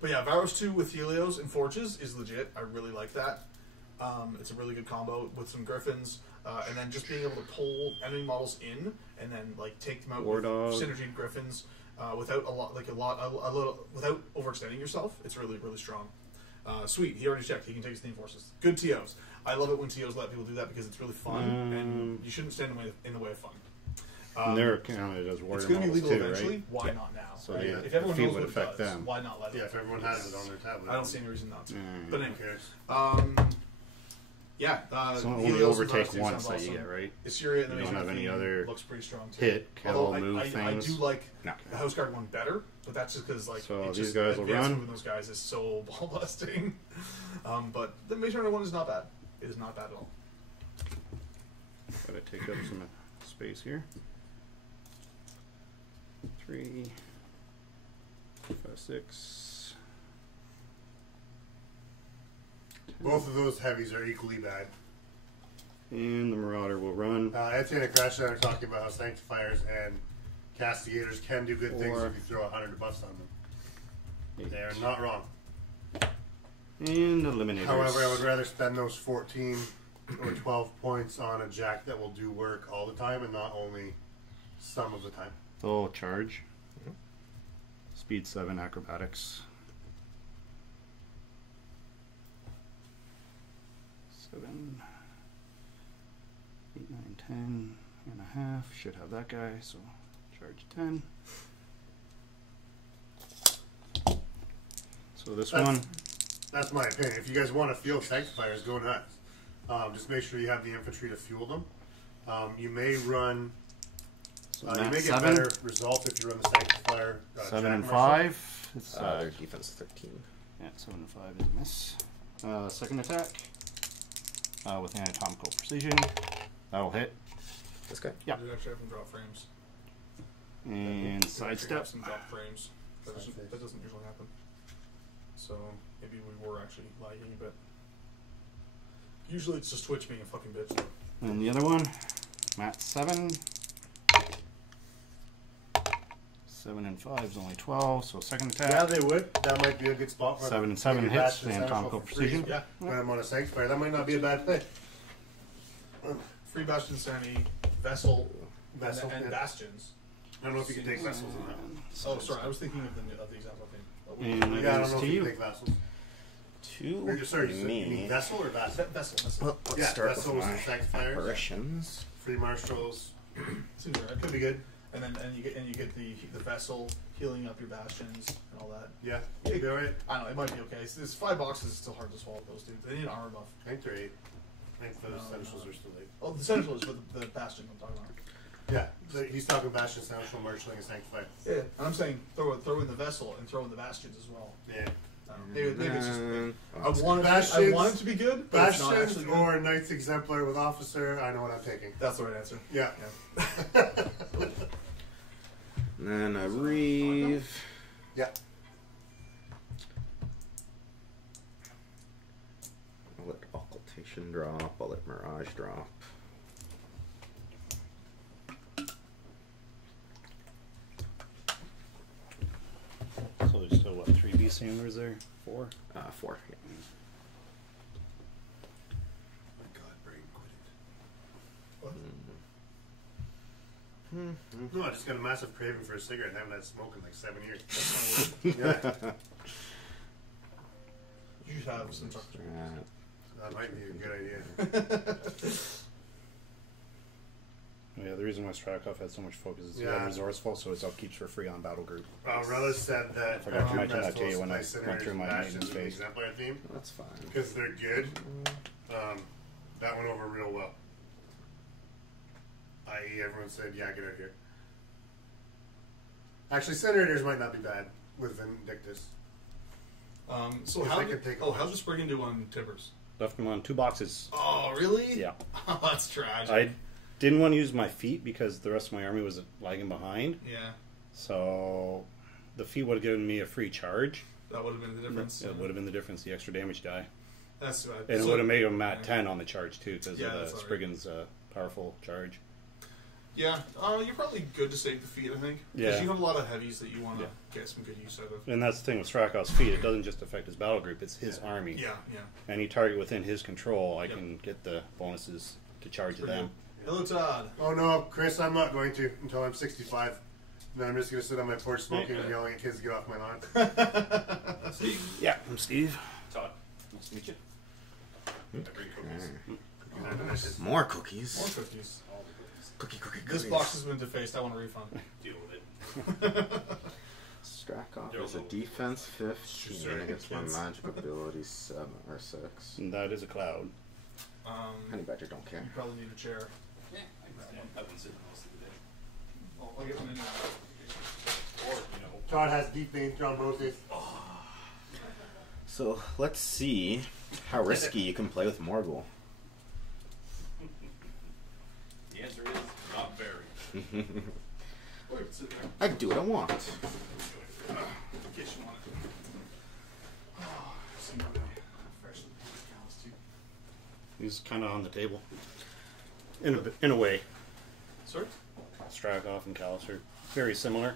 But yeah, Varus 2 with Helios and Forges is legit. I really like that. It's a really good combo with some Griffins, and then just being able to pull enemy models in and then like take them out War with Dog. synergy Griffins without without overextending yourself. It's really, really strong. Sweet, he already checked. He can take his theme forces. Good TOs. I love it when TOs let people do that because it's really fun, and you shouldn't stand in the way of fun. And they're counted as warrior It's going to be models legal too, eventually. right? Why not now? So Right? yeah, If everyone the fee knows would what it affect does, them. why not let it? Yeah, if everyone has it on their tablet. I don't see any reason not to. Mm. But Who anyway, cares? yeah. So only Helios overtake and Varus 2 once sounds that you awesome. get, right? Assyria and the You don't Mage have any theme other looks pretty strong too. Hit, kill, Although move I things. do like No. the House Guard one better, but that's just because like So it's these just, guys will advanced run. moving those guys is so ball busting. But the Mage Runner one is not bad. It is not bad at all. Gotta take up some space here. 3, 5, 6. Both of those heavies are equally bad. And the Marauder will run. Etienne and Crash are talking about how Sanctifiers and Castigators can do good things 4. if you throw 100 buffs on them. 8. They are not wrong. And Eliminators. However, I would rather spend those 14 or 12 points on a jack that will do work all the time and not only some of the time. They'll charge. Speed 7, acrobatics. 7, 8, 9, 10 and a half. Should have that guy, so charge 10. So this one, That's my opinion. If you guys want to field Sanctifiers, go nuts. Just make sure you have the infantry to fuel them. You may run. so You that's may get 7, better results if you run the Sanctifier. 7 and Jack Marshal. 5. It's, Their defense 13. yeah, 7 and 5 is a miss. Second attack with anatomical precision. That'll hit. This guy? Yeah. You actually have them drop frames. And You actually sidestep. have some drop frames. That doesn't usually happen. So maybe we were actually lagging a bit. Usually it's just Twitch being a fucking bitch. And the other one, Matt 7. 7 and 5 is only 12, so second Yeah, attack. they would. That might be a good spot for 7 and 7 maybe hits, Bastion anatomical Seneschal for free. precision. Yeah. When I'm on a Sanctifier, that might not be a bad thing. Free Bastion Sanity, Vessel, Vessel, and yeah. Bastions. I don't know if you can take vessels in that. Oh, sorry, I was thinking of the example thing. But we- And Yeah, I that don't goes know to if you can you. take vessels. To Sorry, you me. mean vessel or vessel? Vessel. Well, let's Yeah, start Vessel with was my the Sanctifiers. apparitions. Free marshals. Seems right. Could be good. And then you get the vessel healing up your bastions and all that. Yeah, you do it. I don't know, it might be okay. It's 5 boxes. It's still hard to swallow those dudes. They need an armor buff. I think they're 8. I think those essentials are still 8. Oh, the essentials, but the bastion I'm talking about. Yeah, he's talking Bastion, Essential, Marchling, and Sanctified. Yeah, and I'm saying throw in the vessel and throw in the bastions as well. Yeah. Maybe it's just. I Bastions, want it to be good, but it's not Bastions actually good. or Knights Exemplar with Officer. I know what I'm taking. That's the right answer. Yeah. And then a Reeve. Yeah. I'll let Occultation drop. I'll let Mirage drop. So there's still, what, 3 beast handlers there? 4? 4, yeah. My God, brain quitted. What? No, I just got a massive craving for a cigarette and haven't had smoke in like 7 years. Yeah. You should have some chocolate. That might be a good idea. Yeah, the reason why Strakhov had so much focus is Yeah. resourceful, so it's upkeeps for free on battle group. Rella said that I forgot to mention that to you when I went through my maintenance phase. Exemplar theme That's fine. because they're good. That went over real well. I.e., everyone said, "Yeah, get out of here." Actually, Incinerators might not be bad with Vindictus. So If how's I could take a the Spriggan do on Tibbers? Left them on 2 boxes. Oh, really? Yeah. Oh, that's tragic. I didn't want to use my feet because the rest of my army was lagging behind. Yeah, So the feet would have given me a free charge. that would have been the difference. It would have been the difference, the extra damage die. That's bad. And it So- would have made him at 10 on the charge too because Yeah, of that's the all right. Spriggan's powerful charge. Yeah, you're probably good to save the feet, I think. Yeah. Because you have a lot of heavies that you want to Yeah. get some good use out of. And that's the thing with Strachov's feet. It doesn't just affect his battle group, it's his army. Yeah, yeah. Any target within his control, I Yep. can get the bonuses to charge Pretty them. good. Hello, Todd. Oh no, Chris, I'm not going to until I'm 65. And then I'm just going to sit on my porch smoking and yelling at kids to get off my lawn. Steve. Yeah, I'm Steve. Todd. Nice to meet you. I bring cookies. More cookies. More cookies. Cookie. This box has been defaced. I want a refund. Deal with it. Strakhov They're is a low. defense 15 Sorry, against my kids. magic ability 7 or 6. And that is a cloud. Honey Badger don't care. You probably need a chair. Yeah, I've been sitting most of the day. I'll get one in there. Or, you know, Todd has deep vein thrombosis. So let's see how risky you can play with Morghoul. the answer is not very. Or you can sit there. I can do what I want. In case you want it. Oh, some of my freshly painted cows, too. He's kind of on the table. In a way. Sorry? Strakhov and Kalas are very similar.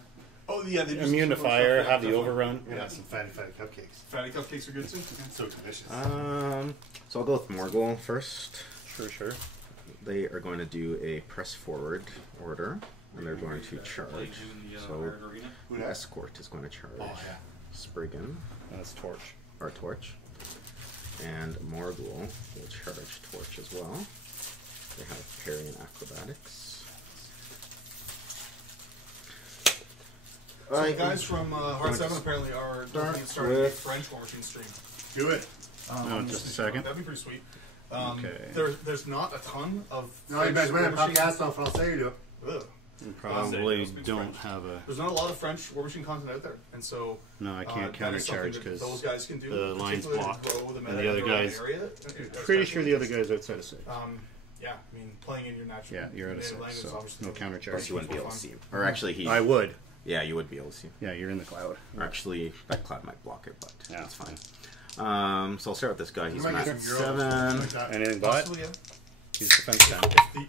Oh, yeah. They just Immune to fire, have the overrun. We're going to have some fatty cupcakes. Fatty cupcakes are good, too. So delicious. So I'll go with Morghoul first. Sure. They are going to do a press forward order, and they're going to charge. So Arena. the escort is going to charge. Oh, yeah. And Spriggan that's Torch. or Torch, and Morghoul will charge Torch as well. They have parry and acrobatics. So the guys from Hard 7 apparently are looking at starting a with- French Warmachine stream. Do it. Just a second. That'd be pretty sweet. Okay. There's not a ton of No, you French better win a Warmachine- podcast on français, you do. Ugh. You probably Speaks don't French. have a... There's not a lot of French Warmachine content out there, and so No, I can't that is something countercharge that because those guys can do. the line's particularly to blocked. grow the And meta the other in their own guys- area, pretty sure the other especially. guy's outside of safe. Yeah, I mean, playing in your natural Yeah, you're out of native safe, language is so obviously no Plus, countercharge. you wouldn't be able to fun. see him. Or actually, he. I would. Yeah, you would be able to see him. Yeah, you're in the cloud. Or actually, that cloud might block it, but Yeah. that's fine. So I'll start with this guy. He's You might mat get some euros or something 7. like that. Anything but? Possibly, yeah. He's defense 10.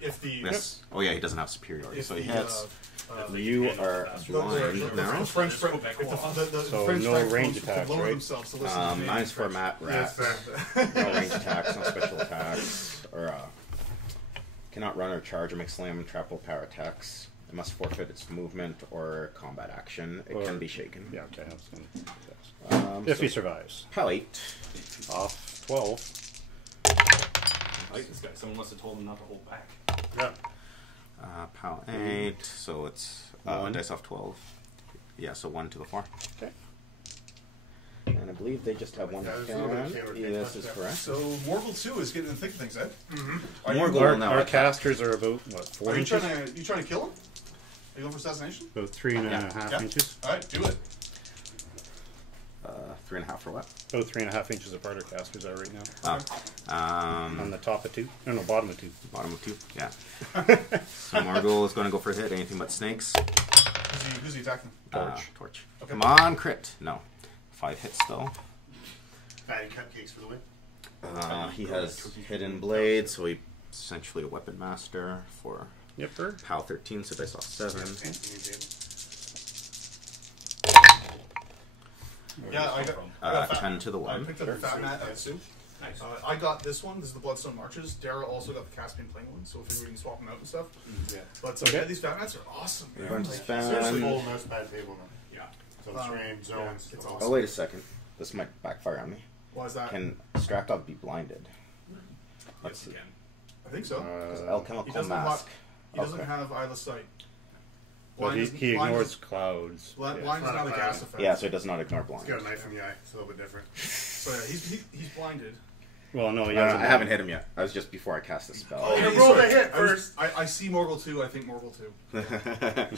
If the Miss. Oh yeah, he doesn't have superiority, if so he the, hits. uh, You are blind now. French So French no French range folks attacks, lower right? themselves to listen to Canadian Mine's for French. Matt Yes, Rat. fair. No range attacks, no special attacks, or cannot run or charge or make slam and trapple power attacks. It must forfeit its movement or combat action. It Or- can be shaken. Yeah, okay. I was gonna... If he survives. Pal 8. Off 12. I like this guy. Someone must have told him not to hold back. Yeah. POW 8, so it's dice off 12. Yeah, so 1 to the 4. Okay. And I believe they just have one hand. Yes, is correct. So Morghoul3 is getting in the thick of things, Ed. Morghoul, Our casters are about, what, 4 Are you inches? trying to kill him? Are you going for assassination? About 3.5 inches. Alright, do it. 3.5 for what? About 3.5 inches apart our casters are right now. On the top of 2. No, bottom of 2. Bottom of 2, yeah. So Morghoul is going to go for a hit, anything but snakes. Who's he attacking? Torch. Okay. Come on, crit. No. 5 hits though. Fatty cupcakes for the win. He has hidden blade, so he's essentially a weapon master for POW 13, so dice off 7. Yeah, I got 10 to the 1. I picked up the fat mat at Sue. Nice. I got this one. This is the Bloodstone Marches. Dara also got the Caspian Plain one, so if we can swap them out and stuff. Yeah. But yeah, these fat mats are awesome. We're Man. going to Like, spend... Seriously, full mouse pad table now. Yeah. So it's range, zones. it's all. awesome. Oh, wait a second. This might backfire on me. Why is that? Can Strakhov be blinded? Let's Yes, see. you can. I think so. Because alchemical doesn't mask. He doesn't have eyeless sight. Well, Blind he blind ignores clouds. Blind, Yeah. blind is not a gas effect. Yeah, so it does not ignore blind. He's got a knife in the eye. It's a little bit different. So yeah, he's blinded. Well, no, he I hasn't. haven't hit him yet. I was just before I cast the spell. Oh, Okay, you rolled a sorry. hit first. I see Morghoul2. I think Morghoul2.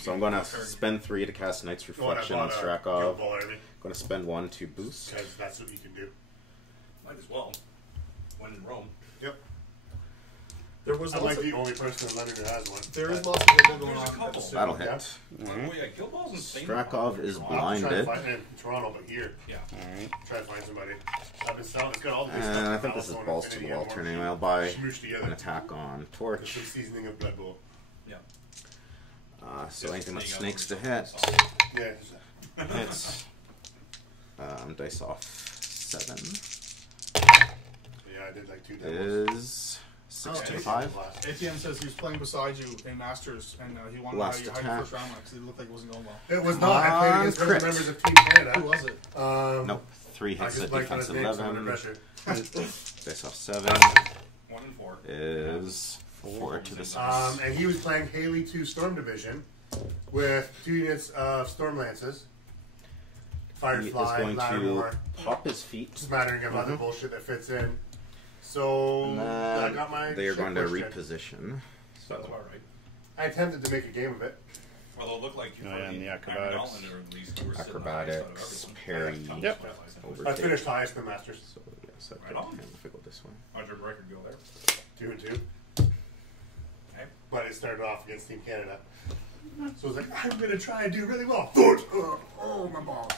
So I'm going to spend 3 to cast Knight's Reflection on Strakhov. Going to spend 1 to boost. Because that's what you can do. Might as well. When in Rome. Yep. There was I'm lots like of, the only person in London who has one. there is lots of people going There's a on. couple. That'll hit. Yeah. Oh yeah, Guild Ball's insane. Strakhov is I'll have to try to blinded. find it in Toronto, but here. Yeah. Alright. Try to find somebody. I've been selling. It's got all the good And stuff. I think this is Alpha and balls to Infinity the wall and turn Warmachine. anyway. I'll buy Smooshed together. an attack on With Torch. some seasoning of Blood Bowl. Yeah. So anything but snakes to hit. Yeah. Hits. Dice off 7. Yeah, I did like 2 demos. Is 6 to Okay. 5. ATM says he was playing beside you in Masters, and he wanted Last to know how your attack. first round went because it looked like it wasn't going well. It was not. I played against Crit. members of Team Canada. Who was it? Nope. 3 I hits just at blanked on defense his name, so I'm under 11. pressure. Dice off 7 1 and 4. is 4 to the 6. And he was playing Haley 2 Storm Division with 2 units of Storm Lances. He is Firefly, going to Lattimore, pop his feet. smattering of other bullshit that fits in. So And I got my. they are shit going to pushed in. reposition. That's about right. I attempted to make a game of it. Well, it'll look like you've Oh, yeah, already and the acrobatics. Gauntlet, or at least you were sitting on the highest out of Acrobatics, everyone. parry, Tons of Yep. specialized. I overtake. finished highest in the Masters. So yes, that Right could on. happen if I go this way. How'd your record go there? 2 and 2. Okay. But it started off against Team Canada. So I was like, I'm going to try and do really well. Oh, my balls.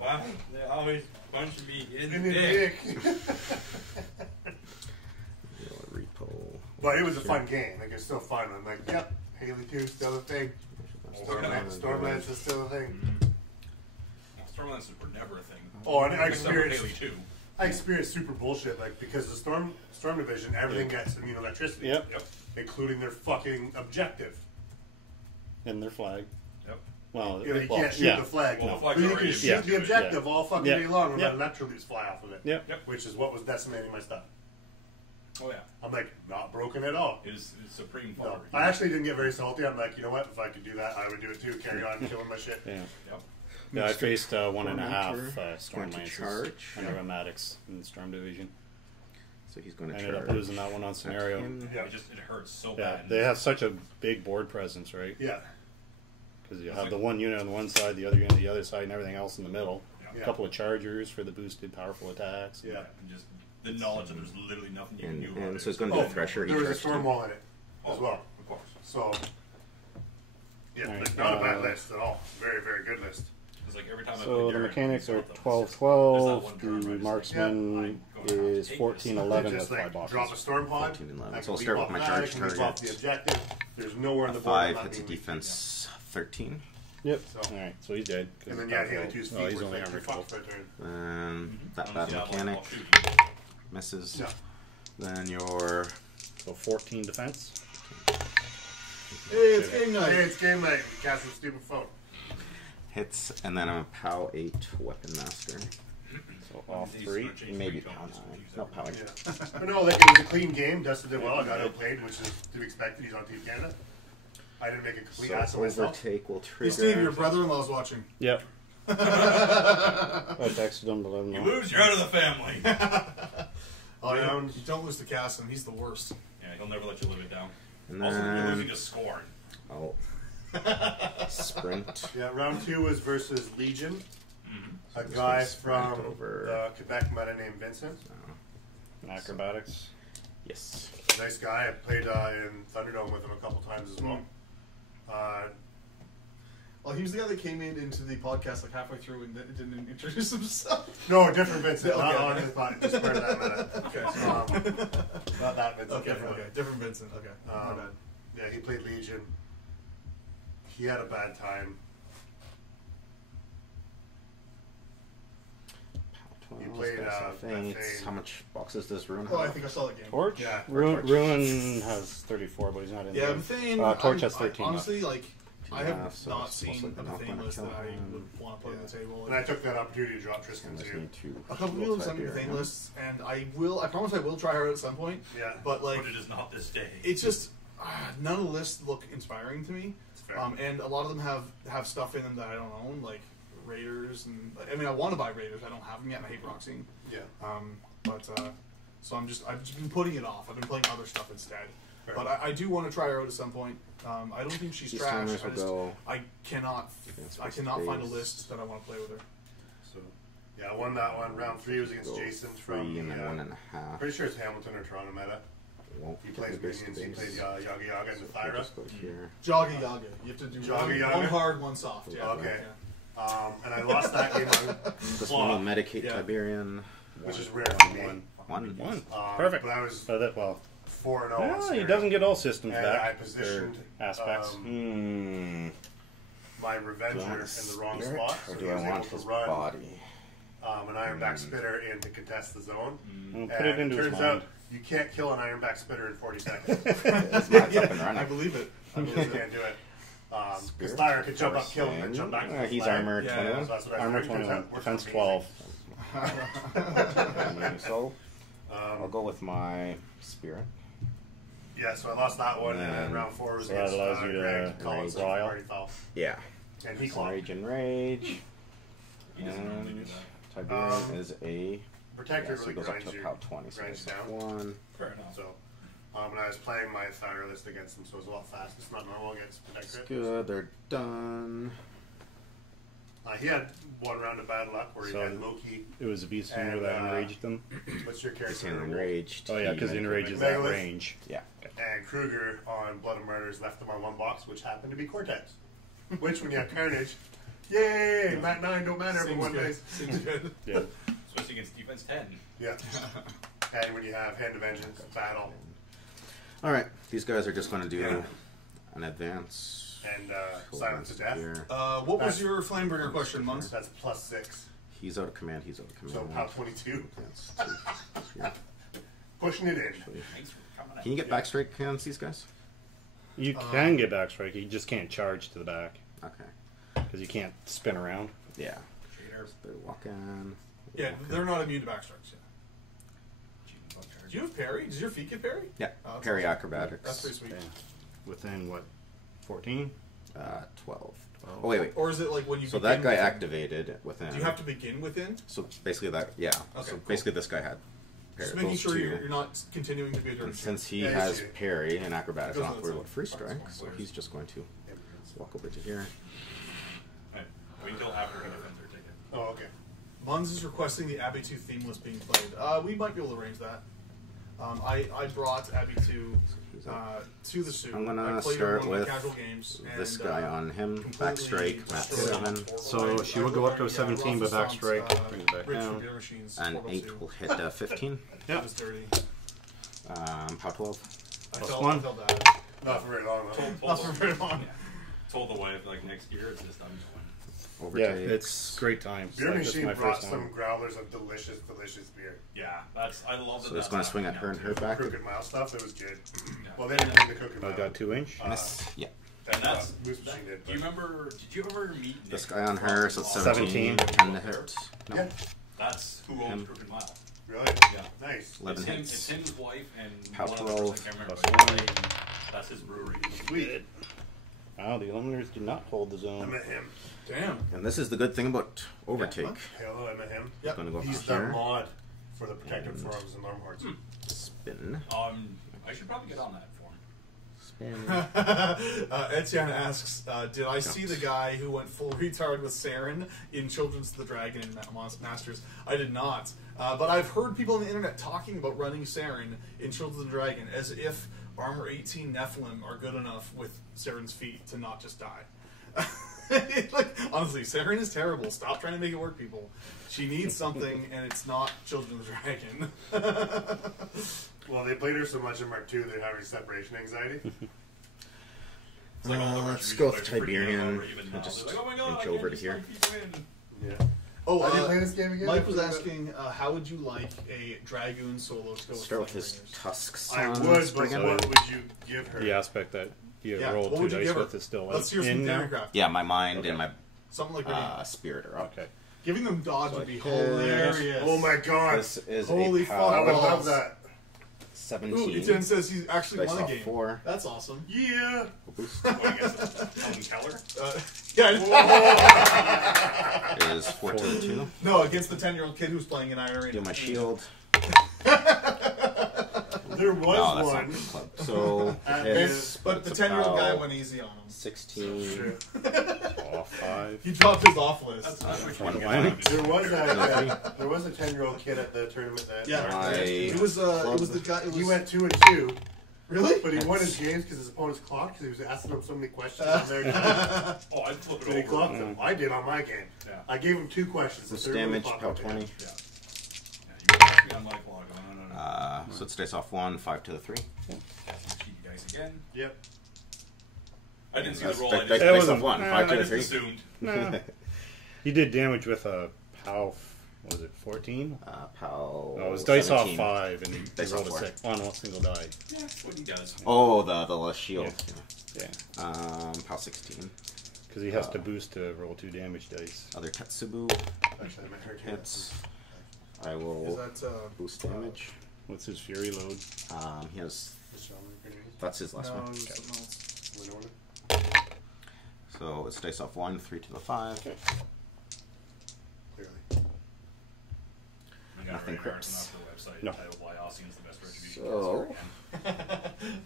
Well, they always punch me in In the the dick. dick. Repo. But it was a fun game. Like, it's still fun. I'm like, yep, Haley 2 still a thing. Stormlands is still a thing. Stormlands were never a thing. Oh, and I Except for experienced Haley 2. super bullshit, like, because the Storm Division, everything gets immune electricity. Yep. Yep. Including their fucking objective. And their flag. Yep. Well, You know, you well, can't shoot yeah. the flag. Well, the But flag's you already can shoot immune the to it. objective all fucking Yeah. day long and Yeah. let electrolutes fly off of it. Yep. Yep. Which is what was decimating my stuff. Oh yeah. I'm like, not broken at all. It's supreme No. power. I actually didn't get very salty. I'm like, you know what? If I could do that, I would do it too. Carry on killing my shit. Yeah. Yep. Yeah, I faced 1.5 Tormentor. Storm Going to Lances charge. under a Maddox in the Storm Division. So he's going I to ended charge. up losing that one on scenario. Yeah. It hurts so Yeah, bad. they have such a big board presence, right? Yeah. Because you have the one unit on one side, the other unit on the other side, and everything else in the middle. Yeah. A couple of chargers for the boosted powerful attacks. Yeah. And just the knowledge that there's literally nothing you can do about And it. so it's going to be a Thresher. There He was a charged storm him. wall in it as well. Of course. So, yeah, Alright, it's not a bad list at all. Very, very good list. It's like every time I So play the Derek, mechanics are it's not 12-12. there's that one turn where I The just marksman like, yeah, is take 14-11 with Just 5 like boxes. drop a storm pod. 14 and 11. I So I'll can start leap with off my that, charge I can leap off target. the objective. There's nowhere in the board. 5 I'm hits a not being defense 13. Yep. So- Alright, so he's dead. 'cause And then he's yeah, powerful. Haley 2's feet Oh, he's were only like armor 2 12. fucks per turn. And that Unless bad you have one mechanic ball shooting. misses. Yeah. Then your So 14 defense. Hey, it's game Hey, night. it's game night. We cast some stupid phone. hits, and then I'm a POW 8 Weapon Master. So off 3. Maybe power 9. No, power 9. Yeah. But no, like, it was a clean game. Dustin did well. I got outplayed, which is to be expected. He's on Team Canada. I didn't make a complete ass of myself. Overtake will trigger. Hey, Steve, your brother-in-law's watching. Yep. I texted him to let him know. You lose, you're out of the family. Oh, you don't lose to Kassem. He's the worst. Yeah, he'll never let you live it down. And Also, you're then... losing to Skorne. Oh. Sprint. Yeah, round 2 was versus Legion. Mm-hmm. A This guy one's from sprint over. Quebec meta named Vincent. Acrobatics. Yes. Nice guy. I played in Thunderdome with him a couple times as well. Well, he was the guy that came into the podcast like halfway through and didn't introduce himself. No, different Vincent. Okay. Not on his body. Just part of that meta. Okay. Not that Vincent. Okay, Different. okay. Different Vincent. Okay. My bad. Yeah, he played Legion. He had a bad time. He played How much boxes does Ruin have? Oh, I think I saw that game. Torch? Yeah, Ruin has 34, but he's not in Yeah, there. Bethane. Torch has 13. Honestly, like, I Yeah, have so not it's seen most a likely not Bethane gonna list kill that I him. would want to put on the table. And I took that opportunity to drop Tristan Just too. need to A couple people have sent me Bethane lists, and I promise I will try her at some point. Yeah. But, like, But it is not this day. it's just, none of the lists look inspiring to me. It's fair. And a lot of them have stuff in them that I don't own, like Raiders, and I mean I want to buy Raiders. I don't have them yet. And I hate Proxied. Yeah. So I've just been putting it off. I've been playing other stuff instead. Fair. But I do want to try her out at some point. I don't think she's These trash. timers will go I cannot against find a base. list that I want to play with her. So, yeah, I won that one. Round 3 was against go Jason 3 from and then the, 1.5. pretty sure it's Hamilton or Toronto meta. Won't He get plays the base minions. to He base. played Yaga Yaga and So the we'll Thyra. just go here. Joggy Yaga. You have to do Joggy Yaga? one hard, one soft. Yeah. Okay. Yeah. And I lost that game, This one will medicate Yeah. Tiberian. which is rare for me. One. Perfect. But I was Well, 4-0. well, he doesn't get all systems And back. I positioned or aspects. my Revenger in the wrong spot, Or so do he I was want able to his run body? an Ironback Spitter in to contest the zone. We'll put it into his turns mind. out you can't kill an Ironback Spitter in 40 seconds. His mind's up and I running. believe it. You just can't do it. Because Thyra could jump up, kill him, and jump back to the He's flag. armor Yeah, 21. So that's what I Armor figured. Turns 21. out, works Defense amazing. 12. So I'll go with my Spirit. Yeah, so I lost that one, and then And round 4 was so that against allows you to Greg Collins, rage rile. party foul. Yeah. And he clocked. Rage and Rage. He doesn't normally do And that. Tiberian is a... Protector Yeah, so really it goes up grinds to you, power 20. So grinds that's down. 1. Fair enough. So, and I was playing my Thyra list against him, so it was a lot faster. It's not normal against Protector. That's good. They're done. He had one round of bad luck where he So- had Loki. It was a beast And, that enraged them. What's your He's character? enraged. Oh, yeah, because the enrage is that Megalith. range. Yeah. And Kruger on Blood and Murders left him on one box, which happened to be Cortex. Which, when you have Carnage, yay! Mat 9 don't matter for Seems one good. base. Seems good. Yeah. Especially against defense 10. Yeah. And when you have Hand of Vengeance, Battle, Alright, these guys are just going to do Yeah. an advance. and Silence of Death. Here. What was your Flamebringer question, Muns? That's +6. He's out of command, he's out of command. So, power 22. Advance 2. Here. Pushing it in. Thanks for coming out. Can you get backstrike against these guys? You can get backstrike, you just can't charge to the back. Okay. Because you can't spin around. Yeah. Trader. They walk in. Yeah, they're not immune to backstrikes. Yeah. Do you have parry? Does your feet get parry? Yeah. Oh, that's Parry awesome. acrobatics. That's pretty sweet. Yeah. Within, what, 14? 12. Oh, wait. Or is it like when you So begin that guy within? activated within. Do you have to begin within? So basically that, yeah. Okay, so cool. basically this guy had parry. Just making Those sure two. you're not continuing to be a dirty And since he Yeah, you has see it. parry and acrobatics, Goes I'm on not the worried about side. free strike. So he's just going to walk over to here. Right. Wait until after he defends her ticket. Oh, okay. Muns is requesting the Abbey 2 theme list being played. We might be able to arrange that. I brought Abbey 2 to the suit. I'm gonna I played start her one of with my casual games, this and, guy on him. completely Backstrike, Matt destroyed 7. him. So she will go up to a 17, but backstrike brings it back Rich down. from Beer Machines, And 4.2. 8 will hit 15. It was dirty. Power 12. I Plus felt, one. I felt bad. Not for very long, though. Not for very long. Told the wife, like, next year, it's just, I'm just going. Yeah, Overtake. it's great times. Beer Like, this is Machine my brought first some time. growlers of delicious, delicious beer. Yeah, that's, I love that. So it's going to swing at her and her back. Crooked Mile stuff, it was good. Yeah. Well, they didn't bring the Crooked I Mile. got 2-inch. Miss. Yeah. And that's, Moose Machine did. do you remember, did you ever meet This Nick guy on her, so from 17. 17. And the hit. No. Yeah. That's who owns Crooked Mile. Really? Yeah. Nice. 11 It's him, hits. it's him, his wife, and Power one other 12, person, I can't remember. plus But that's his brewery. Sweet. Wow, the Eliminators did not hold the I zone. met him. Damn. And this is the good thing about Overtake. Yeah, Hello, I met him. Yep. Gonna go He's up the here. mod for the protected forums and Armhearts. Spin. I should probably get on that form. Spin. Etienne asks, did I see the guy who went full retard with Saren in Children's of the Dragon and Masters? I did not. But I've heard people on the internet talking about running Saren in Children's of the Dragon as if Armor 18 Nephilim are good enough with Saren's feet to not just die. Like, honestly, Saren is terrible. Stop trying to make it work, people. She needs something, and it's not Children of the Dragon. Well, they played her so much in Mark 2, they're having separation anxiety. It's like all the Let's go with Russian music players freaking out Tiberian. over even now. Just They're like, oh my god, inch I over can't to here. just let people in. Yeah. Oh, How do you play this game again? Mike was asking, how would you like a Dragoon solo to go Start with with his Flameringers? tusks. I on would, but Spriggan. what would you give her? The aspect that you Yeah, rolled what 2 would you dice give her? with is still Let's hear some in there. Democrat. Yeah, my mind Okay. and my Something like that. spirit are up. Okay. Giving them dodge So would be hit. hilarious. Oh my god. This is Holy a fuck. I power would balls. love that. 17. Ooh, Etienne says he's actually Dice won a off game. 4. That's awesome. Yeah. Boost What, I guess Helen Keller? Yeah. is 4 to the 2. No, against the 10-year-old kid who's playing in Iron Arena. Do my shield. There was No, that's not one. good club. So At it's, But the it's 10-year-old guy about went easy on him. 16. Shit. Off 5. He dropped his off list. That's what One you win. get. There was that. There was a 10-year-old kid at the tournament that. Yeah. I- It was the guy. It was, He went 2-2, really? but he won his games because his opponent's clocked because he was asking him so many questions on their game. Oh, I'd flip And he it clocked over. them. I did on my game. Yeah. I gave him 2 questions. This the third one damage, clocked power up again. 20. Yeah. You catch me on my clock. No. So it's dice off 1, 5 to the 3. Keep you guys again. Yep. I didn't see That's the roll. dice I That just, wasn't- off 1, nah, 5 I to the just 3. assumed. Nah. You did damage with a POW, what was it, 14? Pow. No, it was dice 17. off 5, and you Dice rolled a off 4. 6 on a single die. Yeah, that's what he does. Oh, the shield. Yeah. Pow 16. Because he has to boost to roll 2 damage dice. Other Tetsubu Actually, I met her too. hits. I Is will that boost damage. What's his Fury load? He has. The shaman grenade. That's his last no, one. it was something else. Winona. So it's dice off 1, 3 to the 5. Clearly. I got Nothing an article crypts. off their website No. titled "Why Ossian is the Best Retribution." So-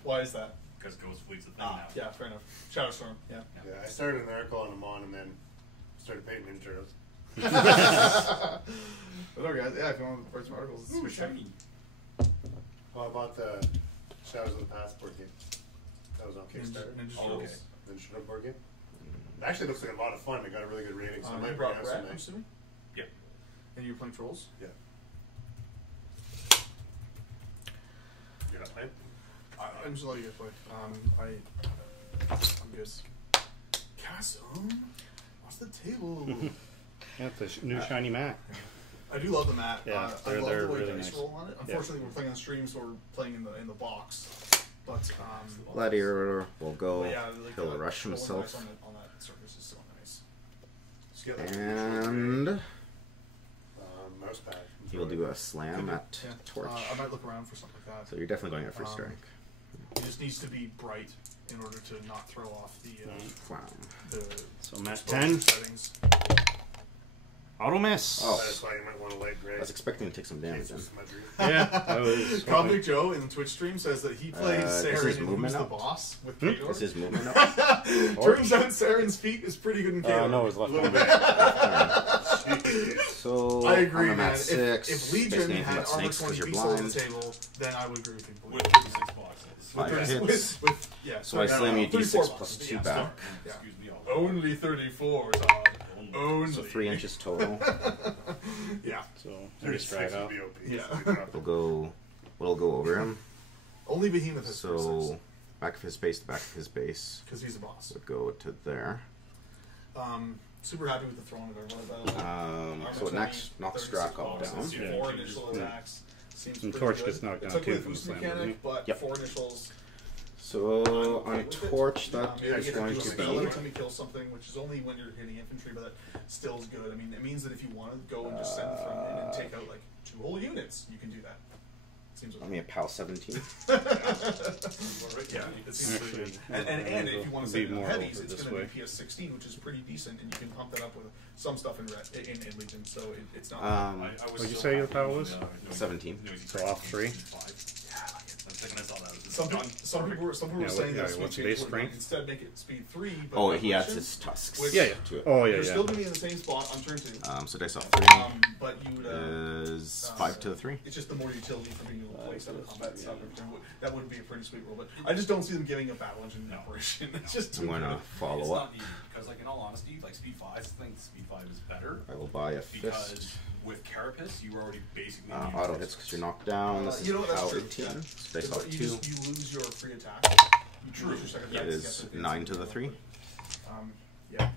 Why is that? Because Ghost Fleet's a thing Ah, now. yeah, fair enough. Shadowstorm, yeah. Yeah, I started an article on Amon and then started painting Ninja Turtles. But okay, guys, yeah, if you want to write some articles, Ooh, it's shiny. Oh, I bought the Shadows of the Passport game. That was on Kickstarter. Ninja Oh, okay. Turtles. Ninja Turtle board game. It actually looks like a lot of fun. It got a really good rating, so I You might brought bring out Brett, some I'm next. assuming? Yep. And you were playing Trolls? Yeah. You're not playing? I'm just letting you guys play. I'm good. Kassem? What's the table? Yeah, it's a new shiny mat. I do love the mat. Yeah, I love they're the way really dice nice. roll on it. Unfortunately, we're playing on stream, so we're playing in the box. But Gladiator will go. but yeah, like, He'll rush rolling himself. dice on that surface is so nice. Just get like And mouse pad. he'll do a slam at Yeah. Torch. I might look around for something like that. So you're definitely going at first strike. It just needs to be bright in order to not throw off the Wow. So mat exposure 10. settings. Auto miss. Oh. That's why you might want to light gray. I was expecting to take some damage then. Yeah, that was. Comic Joe in the Twitch stream says that he plays is Saren his and movement who's the up? boss with Hmm? Khador. Is his movement up? Turns out Saren's feet is pretty good in Khador. No, it was left A little hand. bit. So I agree, I'm man. at 6. If Legion Basically had anything but armor snakes 20 because you're pieces on the blind. table, then I would agree with you. With 36 boxes. 5 30 hits. with yeah, So I slam you 34 d6 plus boxes, 2 yeah, back. Yeah. Excuse me. All Only 34, Todd. Only. So 3 inches total. Yeah. So I just drag 36 out. would be OP. Yeah. We'll go over him. Only Behemoth has So back of his base to back of his base because he's a boss. would go to there. Super happy with the throwing of everyone. Armor So it 20, knocks 36 Strakhov boxes, down. Yeah. 4 initial attacks. Seems And pretty Torch good. gets knocked It down took too away the from the boost slam, mechanic, doesn't he? but Yep. 4 initials. So I'm on okay with it. Torch, that Maybe is get going do a to spell be. every time you kill something, which is only when you're hitting infantry, but that still is good. I mean, it means that if you want to go and just send from in and take out like 2 whole units, you can do that. Seems Let me a PAL 17. yeah, it seems pretty good. And if you want to be send in more heavies, over it's this going way. to be PS 16, which is pretty decent, and you can pump that up with some stuff in Legion, so it's not. What'd you say your power was? 17. So off 3. Some people were Yeah, saying that what's speed base change would strength? instead make it speed 3. But Oh, he adds Revolution, his tusks. which- Yeah, To it. Oh, yeah, You're yeah. still going to be in the same spot on turn 2. So dice off 3 But you would. is 5 to the 3. It's just the more utility for being able to place out of combat stuff. That would be a pretty sweet roll, but I just don't see them giving a battle engine operation. It's just too I'm going to good. It's follow not up. needed because, like in all honesty, like speed 5, I think speed 5 is better I will buy a because fist. with Carapace, you were already basically Auto hits because you're knocked down. This is You know what, that's PAL true. 18. Yeah. So dice But off you 2. just you lose your free attack. You lose your second It attack to is get the 9 to the 3. Yeah.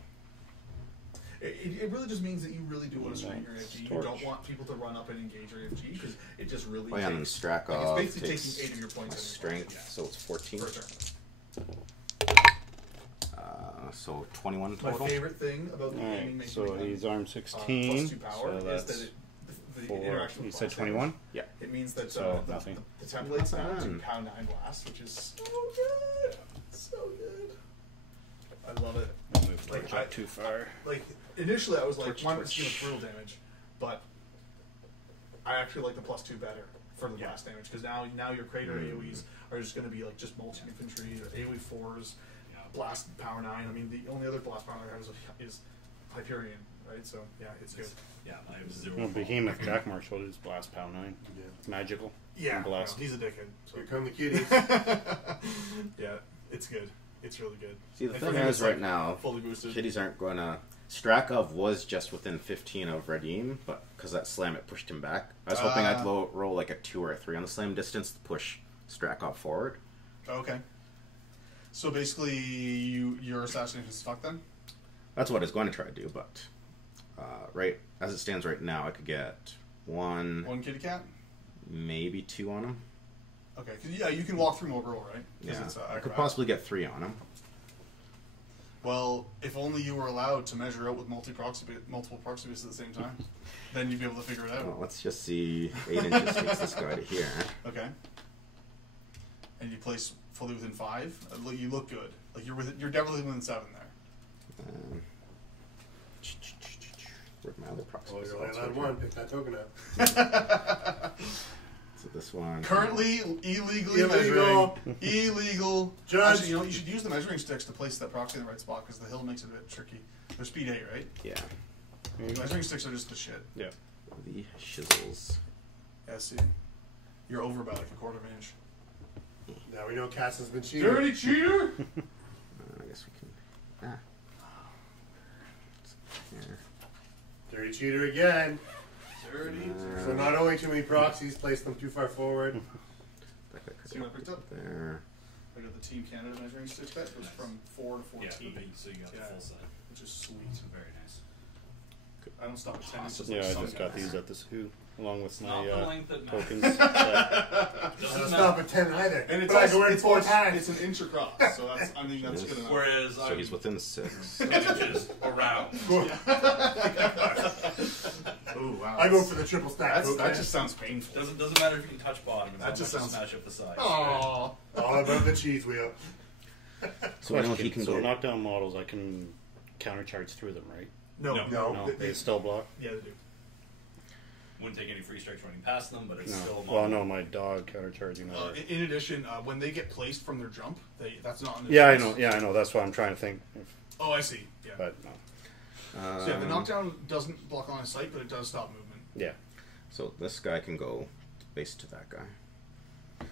It really just means that you really do want to strengthen your AFG. You Torch. don't want people to run up and engage your AFG because it just really Oh, yeah, and then takes, Strakhov like, it's basically takes taking 8 of your my points. strength, so it's 14. For a turn. So 21 My total. favorite thing about the gaming Alright, making so he's armed plus 16. 2 power So is that's that the 4. interaction You with said blast 21? Yeah. damage, it means that So, nothing. the templates now do Nothing. pound 9 blast, which is so good. So good. I love it. Move Like, Torch up too far. Like, initially I was like, Torch, why not just torch. give a brutal damage? But I actually like the +2 better for the blast damage because now your crater AoEs are just going to be like just multi infantry, AoE 4s, blast power 9. I mean, the only other blast power I have is Hyperion, right? So yeah, it's good. Yeah, I have 0. Well, Behemoth Jack Marshall is blast power 9. Yeah. Magical. Yeah, And blast. no, he's a dickhead. So. Here come the kitties. Yeah, it's good. It's really good. See, the And thing for him, is, it's, right like, now, fully boosted. kitties aren't going to. Strakhov was just within 15 of Rhadiem, but because that slam, it pushed him back. I was hoping I'd roll like a 2 or a 3 on the slam distance to push Strakhov forward. Okay. So basically, your assassination is fucked then? That's what I was going to try to do, but right as it stands right now, I could get 1, One kitty cat? maybe 2 on him. Okay, 'cause, yeah, you can walk through Morghoul, right? 'Cause Yeah, it's, I could acrobat. possibly get 3 on him. Well, if only you were allowed to measure out with multiple proxies at the same time, then you'd be able to figure it out. Well, let's just see. 8 inches takes this guy to here. Okay. And you place fully within 5. You look good. Like you're definitely within 7 there. Where'd my other proxy? Oh, you're only results allowed go? one. Pick that token up. So this one. Currently illegally Illegal. measuring. Illegal. Judge. Actually, you know, you should use the measuring sticks to place that proxy in the right spot because the hill makes it a bit tricky. They're speed 8, right? Yeah. Measuring sticks are just the shit. Yeah. The shizzles. Yeah, see. You're over by like a quarter of an inch. Now we know Cass has been cheating. Dirty cheater! I guess we can. Here. Dirty cheater again. Dirty. So not only too many proxies, place them too far forward. That guy could See what I picked up? there. I got the Team Canada measuring stick. That was from 4 to 14. Yeah, the big, so you got Yeah. the full set. Which is sweet. Very nice. I don't stop at 10. It's just Yeah, like I some just got guys. these at the zoo along with Not the my length that matters. tokens. I Doesn't don't matter. stop at 10 either. And it's but also, I go in it's, 4 also, times. it's an inch across, so that's, I think that's Yes. good enough. Whereas So he's within 6. 10 inches around. Oh, wow. I go for the triple stack. That just sounds painful. Doesn't matter if you can touch bottom. It's That not just much to sounds- smash up the sides. Aww. all about the cheese wheel. So I know he can so go. knockdown models, I can countercharge through them, right? No, No. no. No, they still block. Yeah, they do. Wouldn't take any free strikes running past them, but it's No. still. Well, no, my dog countercharging. In addition, when they get placed from their jump, that's not on their Yeah, I choice. know. Yeah, I know. That's what I'm trying to think. Oh, I see. Yeah. But no. So yeah, the knockdown doesn't block line of sight, but it does stop movement. Yeah. So this guy can go base to that guy.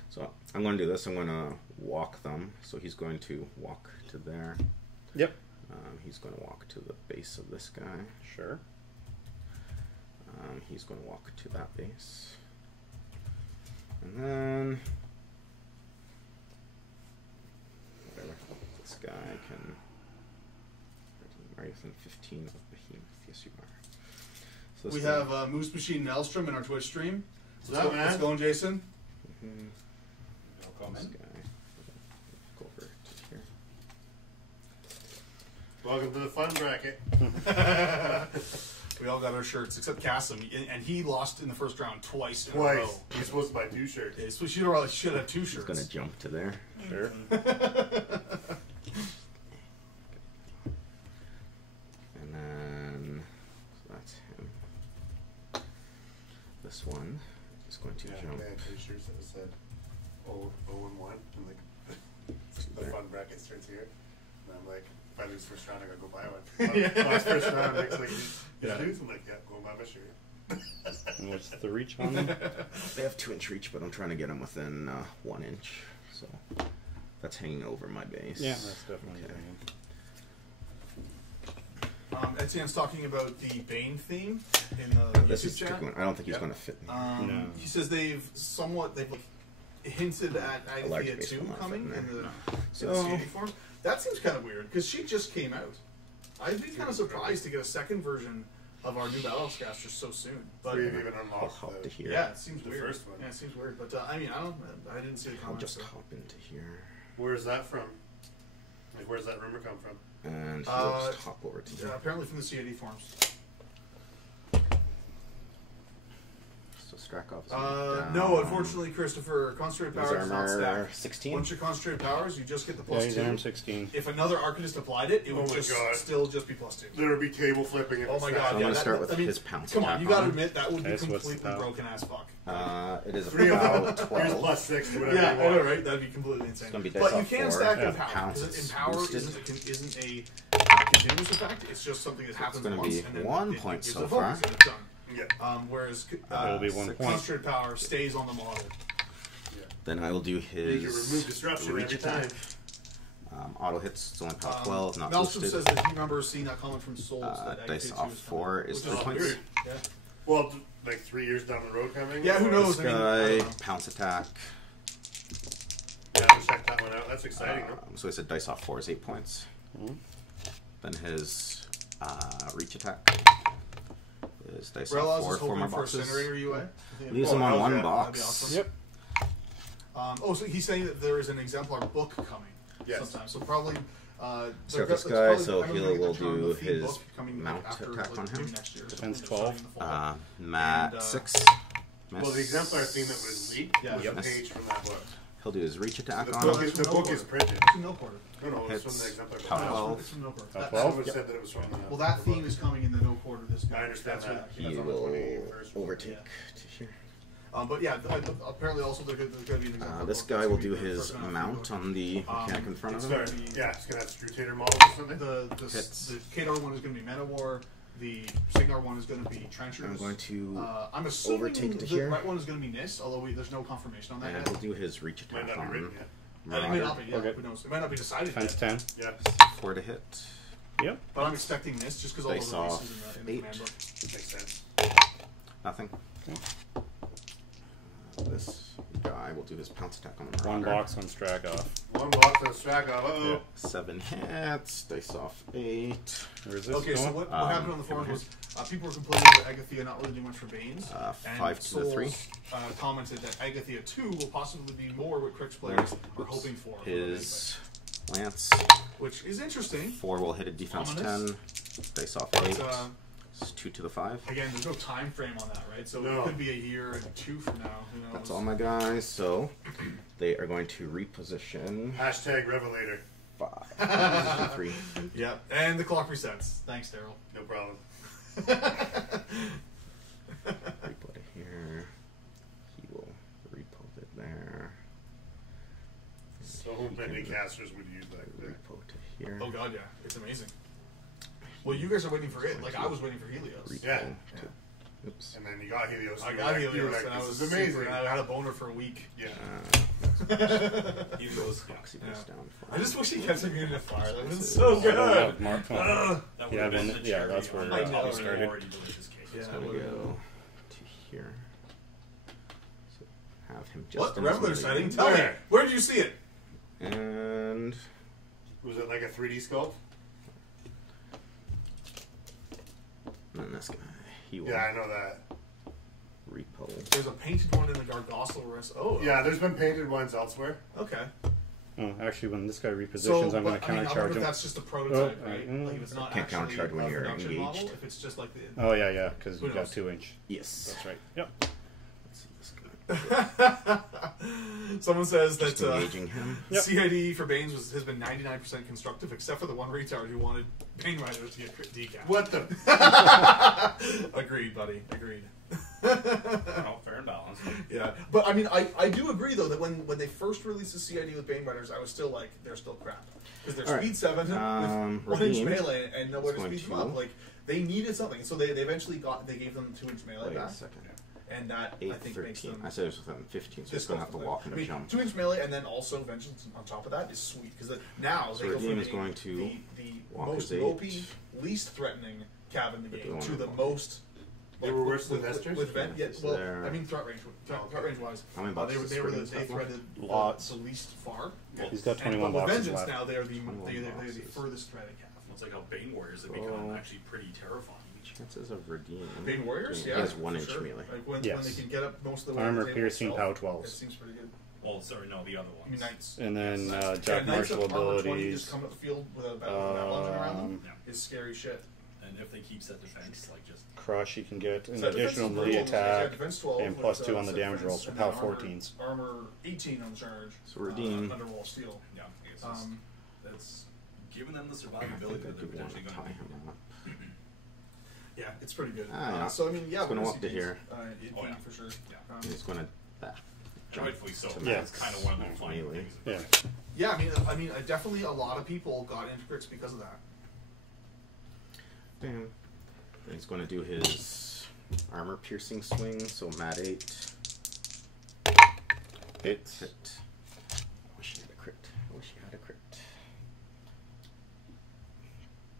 So I'm going to do this. I'm going to walk them. So he's going to walk to there. Yep. He's going to walk to the base of this guy. Sure. He's going to walk to that base. And then... whatever. This guy can... Are you within 15 of Behemoth? Yes, you are. So this We guy- have Moose Machine and Elstrom in our Twitch stream. What's up, man? What's going, Jason? Mhm. No This comment. guy. Welcome to the fun bracket. We all got our shirts except Kassem, and he lost in the first round twice. In a row. Twice. You're supposed to buy 2 shirts. Yeah, so should have 2 shirts. Gonna jump to there. Sure. And then so that's him. This one is going to Yeah, jump. I had 2 shirts that said 0 and 1. And like, the fun bracket starts here. And I'm like, if I lose first round, I gotta go buy one. Last first round, Nick's like, you lose? I'm like, yeah, go buy my shirt. And what's the reach on them? They have 2-inch reach, but I'm trying to get them within 1 inch. So that's hanging over my base. Yeah, that's definitely Okay. Etienne's talking about the Bane theme in the This YouTube is chat. tricky one. I don't think he's going to fit me. No. He says they've like, hinted at A large Agathia base 2 will not coming fit in in the, there. in the CD form. That seems kind of weird because she just came out. I'd be kind of surprised to get a second version of our new Battlescaster so soon. But We've even I'll unlocked hop to the, here. yeah, it seems the weird. first one. Yeah, it seems weird. But I mean, I didn't see the I'll comments. just So. hop into here. Where's that from? Like, where's that rumor come from? And he'll just hop over to Yeah, apparently from the CAD forms. So Strakhov is No, unfortunately, Christopher, concentrated His power does not armor stack. 16. Once you're concentrated powers, you just get the Yeah, plus he's 2. arm 16. If another Arcanist applied it, it would Oh my just God. still just be plus 2. There would be table flipping if Oh it's my that. god, I'm yeah, gonna that, start with I mean, his pounce come on, attack you gotta on him. admit that would be Okay, so what's the completely power? broken as fuck. It is 3 of about them. 12. Here's plus 6 to whatever Yeah, you I know, want. right? That'd be completely insane. gonna be dice But you off can 4. stack Yeah. Empower, Pounce, because it's Empower boosted. isn't a continuous effect, it's just something that happens gonna once, be and then 1 it point gives so a focus, far. and it's done. Yeah. Whereas It'll be 1 point. concentrated power stays on the model. Then I will do You can his remove disruption reach every attack. time. Auto hits, it's only power 12, not Nelson boosted. says that he remembers seeing that comment from Souls. that Dice Agathia 2 off is 4 coming, is which 3 points. weird. Yeah. Well, like 3 years down the road coming? Yeah, who Or- knows? This I mean, I guy, don't know. pounce attack. Yeah, I'll check that one out. That's exciting. huh? So I said dice off 4 is 8 points. Mhm. Then his reach attack is dice Relas off is 4 hoping more for boxes. Incinerator UA. Leaves Oh, him on hell 1 yeah, box. that'd be awesome. Yep. So he's saying that there is an exemplar book coming Yes. sometime. So probably. Start this that's guy, probably- so I'm he gonna get will the turn, do the theme his book coming mount after, attack like, on him. maybe next year. Defense So 12. starting in the fall. Mat And, 6. Well, the exemplar theme that was leaked Yeah. was Yep. a page from that book. He'll do his reach attack The on book him. is, the book is printed. It's from No Quarter. No, no, it's from Hits the exemplar book. power No, 12. it's from No Quarter. Top That- 12? Someone said that it was from the Well, that the theme book. is coming in the No Quarter this year. I understand That's that. what- He That's on the will 21st. overtake Yeah. to here. But yeah, apparently also there's going to be an exemplar This book guy that's will gonna do be the his first one mount after on the mechanic in front of it's him. gonna be- Yeah, it's going to have Scrutator models or something. Hits. The Khador one is going to be Manowar. The Signar one is going to be Trenchers. I'm going to I'm assuming overtake to the here. right one is going to be NIST, although there's no confirmation on that and yet. he'll do his reach Might attack not be on written yet. And it may Marauder. not be, yeah, Okay. who knows? It might not be decided Defense yet. 10. Yeah, 4 to hit. Yep. But I'm expecting NIST just because all Dice the off releases in the 8. command book. makes sense. Nothing. This guy will do his pounce attack on the 1 Marauder. box on Strakhov. One box on Strakhov. Uh-oh. Yeah. 7 hits. Dice off 8. Where is this Okay, so going? what happened on the forums was people were complaining about Agathia not really doing much for Banes. And 5 to the 3. Souls, commented that Agathia 2 will possibly be more what Crix players are hoping for. His lance. Which is interesting. 4 will hit a defense Ominous. 10. Dice off But 8. It's 2 to the 5. again, there's no time frame on that, right? So No. it could be a year and 2 from now. Who knows? That's all my guys. So they are going to reposition Hashtag Revelator. 5. Position 3. Yeah, and the clock resets. Thanks, Daryl. No problem. Repo to here. He will repo it there. So many casters would use that. there. Repo to here. Oh god, yeah, it's amazing. Well, you guys are waiting for it. Like I was waiting for Helios. Repo Yeah. to. Oops. And then you got Helios. I you got were like- you were Helios, like, and I this was is amazing. super, and I had a boner for a week. Yeah. Even those, Proxy Yeah. goes down. I just wish he kept him in the fire. That was This so is- good. Marksman. Ugh. that Yeah, would have then- been the yeah, cherry that's where on I top know, of an started. already delicious cake. Yeah. So that we would've go to here. So have him just What? in Revelator his sighting? melee. Tell me. Where? Where did you see it? And Was it like a 3D sculpt? then this guy. He will Yeah, I know that. repo. There's a painted one in the Gargossel rest. Oh. Yeah, there's been painted ones elsewhere. Okay. Oh, actually, when this guy repositions, So, I'm going to I mean, countercharge him. that's just a prototype, Oh, right? Like if it's not Can't actually countercharge when a you're production engaged. model, if it's just like the Oh, yeah, because Who you got knows? 2-inch. Yes. That's right. Yep. Let's see this guy. Someone says Just that engaging him. Yep. CID for Banes has been 99% constructive, except for the one retard who wanted Bane Riders to get crit decap. What the? Agreed, buddy. Agreed. Oh, fair and balanced. Yeah, but I mean, I do agree though that when they first released the CID with Bane Riders, I was still like, they're still crap because they're All right. speed 7 with 1-inch Rhadiem. melee and nowhere to It's speed going them up. to- Like they needed something, so they eventually gave them 2-inch melee Wait a back, second. and that 8, I think makes 13. them. I said it was within 15, so it's going to have to walk and I mean, jump. 2-inch melee and then also Vengeance on top of that is sweet because now So they go Rhadiem from is going to the walk most his 8. OP, least threatening cab in the But game the to one the with- most. They were worse than Vesters? With Yeah, yeah, it's well, there. I mean threat range wise. How many They boxes were of they Spriggan they have left? threaded Lots. the least far. He's got And 21 but with boxes Vengeance left. now they're the 21 the boxes. furthest threaded cap. It's like how Bane Warriors have become Oh. actually pretty terrifying. Chances of Rhadiem. Bane Warriors, He yeah, has for 1-inch sure. melee. Like when Yes. they can get up most of the way Armor to the table piercing, itself, power it 12s. seems pretty good. Well, sorry, no, the other I ones. mean Knights. And then Yes. Jack Knights Marshall of armor 20 abilities. just come up the field with a avalanche around them Yeah. is scary shit. And if they keep set defense, like just Crush, you can get an So defense additional is melee brutal. Yeah, attack. defense 12 and with, plus 2 on the set damage defense, roll, so and power then armor- 14s. Armor 18 on charge. So Rhadiem. Underwall steel. yeah, it's just, that's giving them the I survivability think I that they're do want potentially to going tie to him need. up. Yeah, it's pretty good. Yeah. So I mean, yeah, It's gonna we're walk to CDs. here. It'd Oh, be yeah. for sure. Yeah. He's going to jump. Rightfully so. to Yeah. That's kind of one of the flying Melee. things. Yeah. Yeah, I mean, definitely a lot of people got into crits because of that. Bam. Then he's going to do his armor piercing swing, so mat 8. Hits. Crit. Wish he had a crit. Wish he had a crit.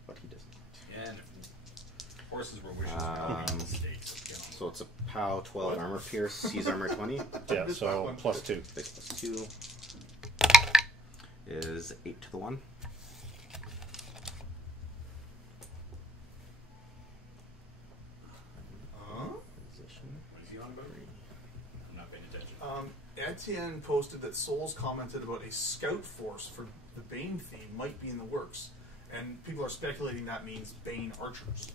But he doesn't. Yeah, and if horses were wishes, mistakes. You know. So it's a POW 12 What? armor pierce. He's armor 20. Yeah, This so one. plus 2. 6 plus 2 is 8 to the 1. Position. What is he on about? I'm not paying attention. Etienne posted that Souls commented about a scout force for the Bane theme might be in the works, and people are speculating that means Bane archers.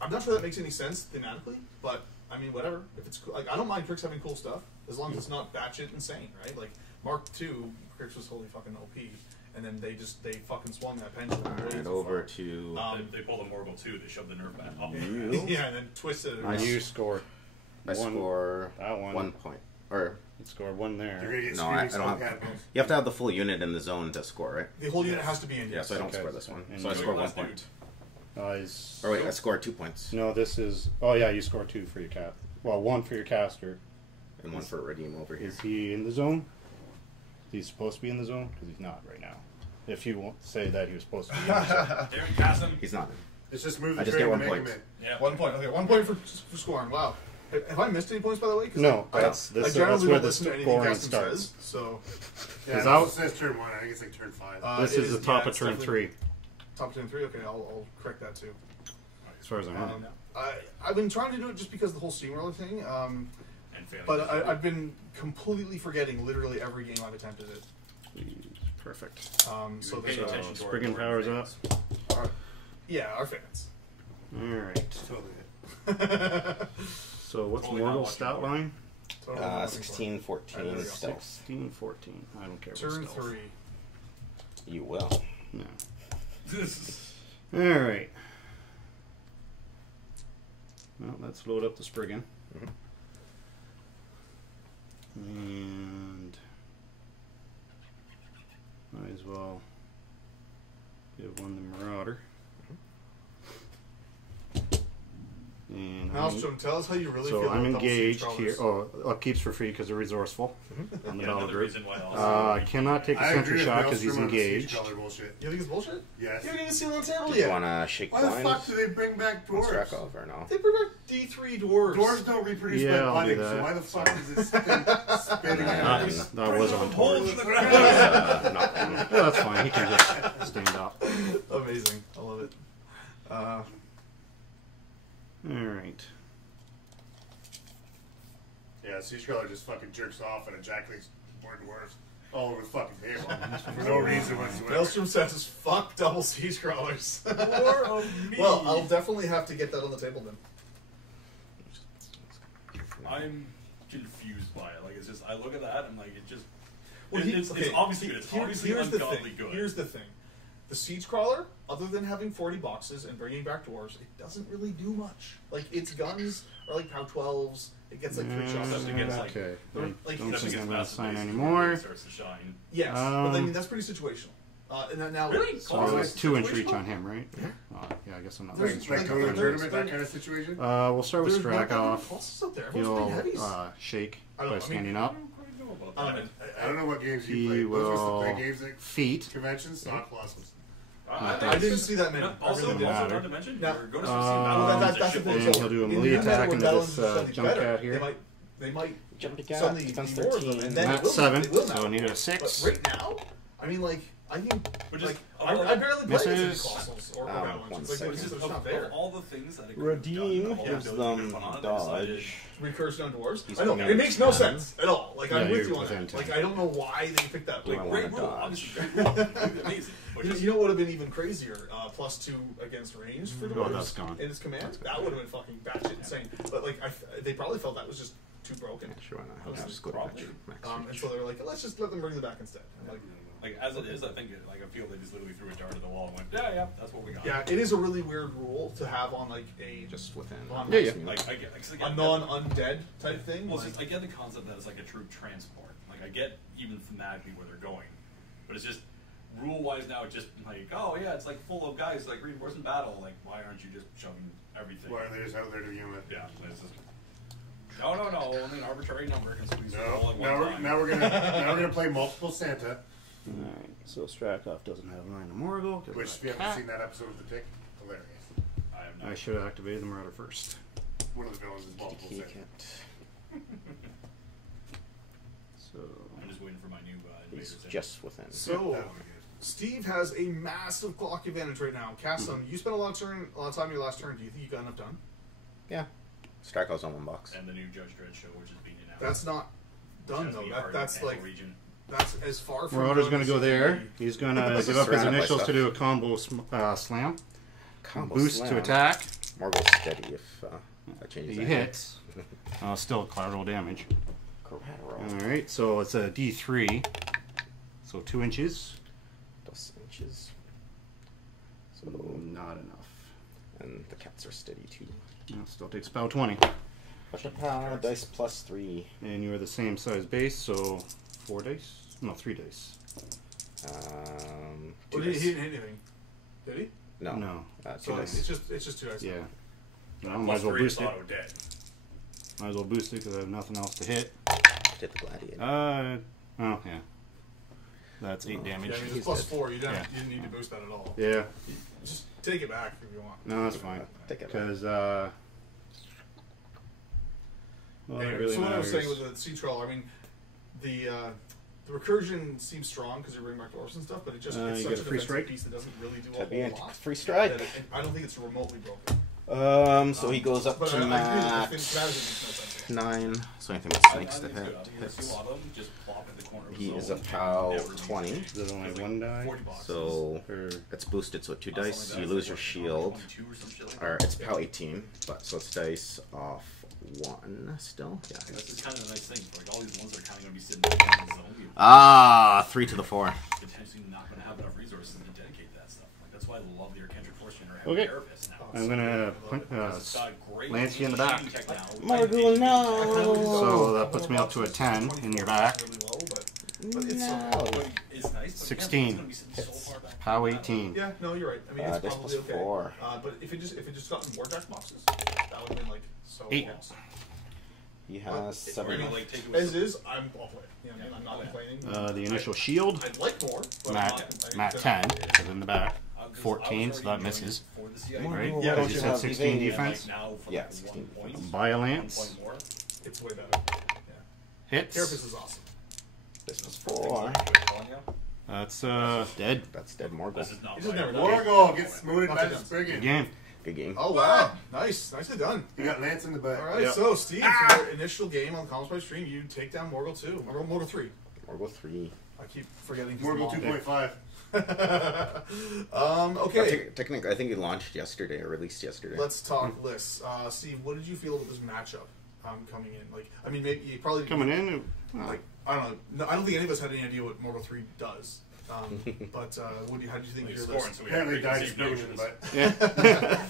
I'm not sure that makes any sense thematically, but I mean, whatever. If it's cool, like, I don't mind Crix having cool stuff as long as it's not batshit insane, right? Like Mark II, Crix was totally fucking OP, and then they fucking swung that pendulum. way Alright, too over far. to. They pulled a Morghoul 2. They shoved the nerf back up. You. Yeah, and then twisted it. Nice. around. You score I score that one. 1 point. Or, You score 1 You're there. gonna get no, I screaming don't skull have. catapults. You have to have the full unit in the zone to score, right? The whole unit has to be in. Yeah, so I don't Okay. score this one. And So I you- score 1 Last point. dude. Or wait, I score 2 points. No, this is. Oh, yeah, you score 2 for your cat. Well, 1 for your caster. And 1 for Rhadiem over here. Is he in the zone? He's supposed to be in the zone? Because he's not right now. If you won't say that he was supposed to be in the zone. Darren Kassem. He's not in. It's just move I the just train get to 1 make point. him in. Yeah. 1 point. Okay, 1 point for scoring. Wow. Have I missed any points, by the way? 'Cause No, I that's generally where don't the listen to anything scoring Kassem starts. says, so Yeah, Is it out- also says turn 1. I think it's like turn 5. This it is the top yeah, of it's turn definitely 3, Top 10 3. Okay, I'll correct that too. as far as I know. I've been trying to do it just because of the whole steamroller thing, And failing. but I've been completely forgetting literally every game I've attempted it. Perfect. So Pay there's attention to our Spriggan powers up. our fans. Alright. Totally. So what's Totally not Morghoul watching stat more. line? Totally nothing for it. 16, There 14, we go. stealth. 16, 14. I don't care what Turn stealth. 3. You will. No. This Alright. Well, let's load up the Spriggan. Mhm. And might as well give one the Marauder. And Maelstrom, tell us how you really so feel I'm about double engaged siege here. trawlers. Oh, upkeeps for free because they're resourceful on the yeah, battle another group. reason why also I cannot take a I sentry agree with shot because he's Maelstrom on the siege engaged. color bullshit. You think it's bullshit? Yes. You haven't even seen it on the table Do you yet. want to shake Why the blinds? fuck do they bring back on dwarves? Strakhov or no? They bring back D3 dwarves. Dwarves don't reproduce Yeah, by I'll do budding, so that. why the fuck is this thing spinning That out? That was on Holes torch. in the ground. Yeah, that's fine. He can just stand up. Amazing. I love it. Alright. Yeah, Siege Color just fucking jerks off and ejaculates more dwarves. all over the fucking table for no reason whatsoever. Maelstrom says, "Fuck double siege crawlers." More of me. Well, I'll definitely have to get that on the table then. I'm confused by it. Like, it's just, I look at that and like, it just, Well, it's obviously good. It's obviously ungodly good. Here's the thing. The siege crawler, other than having 40 boxes and bringing back dwarves, it doesn't really do much. Like, its guns are like POW 12s. It gets like 3 shots. Except against, like, Okay. Like, I don't Except think against I'm going to massive sign bases, anymore. it starts to shine. Yes, but I mean that's pretty situational. And now, Really? So Oh, it's it's 2-inch reach situational? on him, right? Yeah, I guess I'm not There's- looking Like straight. total Like, tournament, that like- kind of situation. We'll start with There's not that many Strakhov. pulses out there. Everyone's playing He'll heavies. shake I don't by know, I standing mean- up. I don't quite know about I that. don't know. I don't know what games He you play. Those are will the play games at feet. conventions, not Colossus. I didn't see that many. Also, I really also didn't. not to mention, Now- you're going to see Well, battles that's the thing. And So he'll do a in melee the attack event into where this Battle's suddenly jump better, cat here. They might Jumping cat, suddenly defense be more of them, 13. and then Not it will, 7, they will so now. I need a But 6. right now, I mean, like, I think, But just- like, I barely play against Misses. Colossals or One Avalanches. Like, it's just of, it's not of there. all the things that it Rhadiem could have gives done, them put on it, they decided- dodge. Recursion on dwarves. He's I know, coming it out makes no 10. sense at all. Like, I'm Yeah, with you're you on within that. 10. Like, I don't know why they picked that. Do I Like, wanna great rule, dodge? obviously. Amazing. But You just- know what would have been even crazier? +2 against range for Oh, dwarves that's gone. in its command. That would have been fucking batshit insane. But like, they probably felt that was just too broken. Sure, why not? I'll Honestly, just go to probably. max And reach. so they were like, let's just let them bring them back instead. I'm like as it is, I think like I feel they just literally threw a dart at the wall and went, yeah, that's what we got. yeah, it is a really weird rule to have on like a Just within. on Yeah, yeah. Like I get, 'cause I a get non-undead type thing. Well, it's like- just, I get the concept that it's like a troop transport. Like I get even thematically where they're going, but it's just rule-wise now. It's just like, oh yeah, it's like full of guys like reinforcing battle. Like why aren't you just shoving everything? Why are they just out there to begin with? Yeah, it's just, no. Only an arbitrary number can squeeze it all No, at one time. now we're gonna play multiple Santa, Alright, so Strakhov doesn't have line of Morghoul. 'cause which of if you that haven't cat. seen that episode of The Tick, hilarious. I have no. I should have activated the Marauder first. One of the villains is multiple He Santa. can't. So I'm just waiting for my new He's invaders. just within. So, That'll be good. Steve has a massive clock advantage right now. Kassem, you spent a lot of time your last turn. Do you think you got enough done? Yeah. Strachov's on 1 box. And the new Judge Dredd show, which is being announced. That's not done though. That's like region. that's as far from. Marauder's done going as to go it can there. be. He's going to This give is up his surrounded by initials stuff. to do a combo slam. Combo Boost slam. to attack. Morghoul steady if I change He that. hits. Still collateral damage. Collateral. Alright, so it's a D3. So 2 inches. Plus inches. So, Not enough. and the cats are steady too. No, still takes about 20. Dice plus 3. And you are the same size base, so 4 dice? No, 3 dice. 2 Well, dice. he didn't hit anything, did he? No. No. 2 So dice. it's just 2 dice. Yeah. Plus Well, might as well 3 boost is it. auto dead. Might as well boost it because I have nothing else to hit. Hit the Gladiator. Oh, yeah. That's 8 damage. Yeah, I mean, He's it's plus dead. 4. You Yeah. didn't need to boost that at all. Yeah. Just take it back if you want. No, that's fine. Take it. Because, well, it Anyway, really so what I was matters. saying with the sea troll, I mean, the recursion seems strong because you bring back dwarves and stuff, but it just it's You such get a a free defensive strike. piece that doesn't really do a Type in whole lot. free strike. that I don't think it's remotely broken. So he goes up But to I agree with you, max makes no sense. 9. So anything I that think sneaks to it's good. I hit think you'll see hits. a lot of them just plop in the corner of the He is a zone. POW Never leaves 20. it. Is it only It's like 1 die? 40 boxes. So Or it's boosted, so 2 Something like dice. that. You It's lose like, your what, shield. 22 or some shit like Or that. it's POW 18, but so it's dice off 1 still. Yeah. This is kind of a nice thing. For like all these ones that are kind of going to be sitting in the zone. Ah, 3 to the 4. Potentially not going to have enough resources to dedicate to that stuff. Like that's why I love the Arcantric Force Generator. Okay. Therapists now. I'm going to It's got great lance you in the back. shooting tech now. Morghoul, no! So that puts me up to a 10 in your back. Really low, but it's No. It's nice. But 16. Again, it's gonna be so far back. POW 18. yeah, no, you're right. I mean, it's Dice probably plus okay. 4. But if it just got some warjack boxes, that would have been like so 8. awesome. He But has We're 7. gonna like take it with As some- is, I'm all for it. You know, what I mean, I'm not complaining. The initial shield, I'd like more, but I'm Matt, not complaining. Matt 10, is in the back. I was 14, so that already misses. doing it for the CIA. Right? Morghoul, Yeah, don't because you you said have 16 evade? defense. And, like, now for Yeah, like 16. 1 point, Buy a 1 lance. point more. It's way better. Yeah. Hits. Carapace is awesome. Dice plus Things 4. like we're telling you. That's dead. That's dead Morghoul. This is not He's just right. never done Morghoul gets smoothed by Nothing the else. Spriggan. Good game. Good game. Oh wow, nice, nicely done. You got Lance in the back. All right, Yep. so Steve, for your initial game on the Comms Play stream, you take down Morghoul 2, Morghoul 3. Morghoul 3. I keep forgetting. Morghoul 2.5. Okay. Technically, I think it launched yesterday or released yesterday. Let's talk lists. Steve, what did you feel about this matchup coming in? Like, I mean, maybe you probably Coming in, like I don't know. No, I don't think any of us had any idea what Morghoul 3 does. But how do you think of your Skorne, list? so we have Apparently died preconceived Spriggan, notions. but yeah.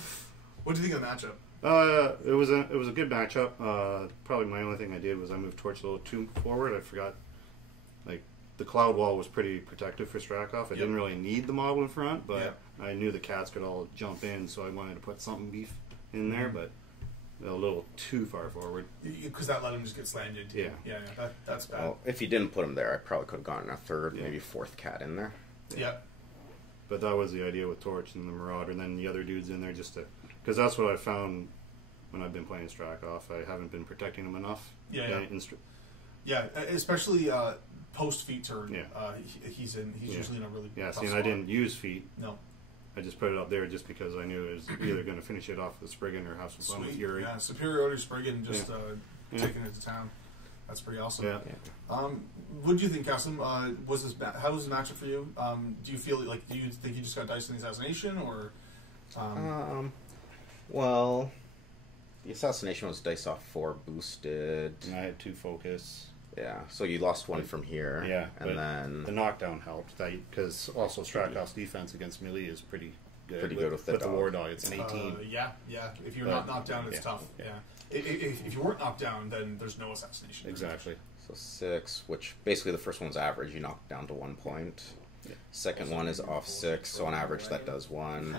What do you think of the matchup? It was a good matchup. Probably my only thing I did was I moved Torch a little too forward. I forgot, like, the cloud wall was pretty protective for Strakhov. I didn't really need the model in front, but I knew the cats could all jump in, so I wanted to put something beef in there, but a little too far forward. Because that let him just get slammed into. Yeah. That's bad. Well, if you didn't put him there, I probably could have gotten a third, maybe fourth cat in there. Yeah. But that was the idea with Torch and the Marauder, and then the other dudes in there just to... Because that's what I found when I've been playing Strakhov. I haven't been protecting him enough. Yeah, especially post feet turn. Yeah. He's usually in a really tough see, and spot. I didn't use feet. No. I just put it up there just because I knew it was either going to finish it off with Spriggan or have some fun with Yuri. Yeah, superiority Spriggan just taking it to town. That's pretty awesome. Yeah. What do you think, Kassem? Was this how was the matchup for you? Do you feel like do you think you just got diced in the assassination or? Well, the assassination was dice off 4 boosted. And I had 2 focus. Yeah, so you lost 1 from here. Yeah, and then the knockdown helped. Because also Strakhov's defense against melee is pretty good. Pretty good with the dog. war dog. It's an 18. Yeah. If you're not knocked down, it's tough. Yeah. If you weren't knocked down, then there's no assassination. Exactly. So 6, which basically the first one's average. You knock down to 1 point. Second one is off 6, so on average that does 1.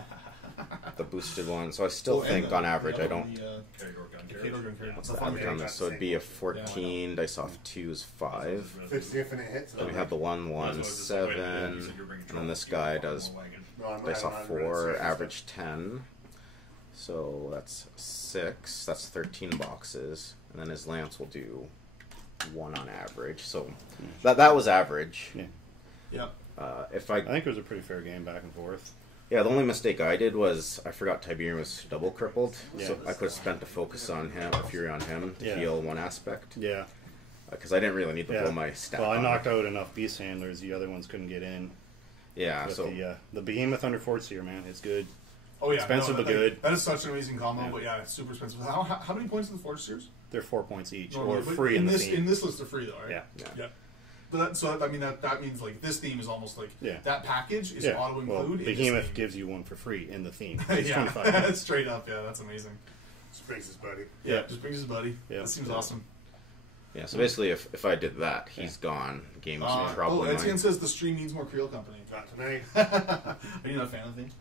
The boosted one, so I still think on average I don't. Khador gun carrier. What's the average on this? So it'd be a 14. Dice off 2 is 5. Fits the infinite hits. Then we have the 1, 1, 7, and then this guy does dice off 4, average 10. So that's 6. That's 13 boxes, and then his lance will do 1 on average. So that was average. Yeah. If I think it was a pretty fair game back and forth. Yeah, the only mistake I did was I forgot Tiberian was double crippled, so I could have spent the focus on him, or Fury on him, to heal one aspect. Yeah. Because I didn't really need to blow my stat. Well, I knocked out enough beast handlers, the other ones couldn't get in. Yeah, But so... the Behemoth under Forgeseer, man, it's good. Oh, yeah. Expensive but good. That is such an amazing combo, but it's super expensive. How many points are the Forgeseers? They're 4 points each, Normally, or free in the this theme. in this list, they're free though, right? Yeah. But that means like this theme is almost like that package is auto include. Well, Behemoth gives you one for free in the theme. It's yeah, 25. straight up. Yeah, that's amazing. Just brings his buddy. Yeah, just brings his buddy. Yeah. That seems awesome. Yeah, so basically if I did that, he's gone. Game's probably mine. Etienne says the stream needs more Creel Company. Not tonight. Are you not a fan of the theme?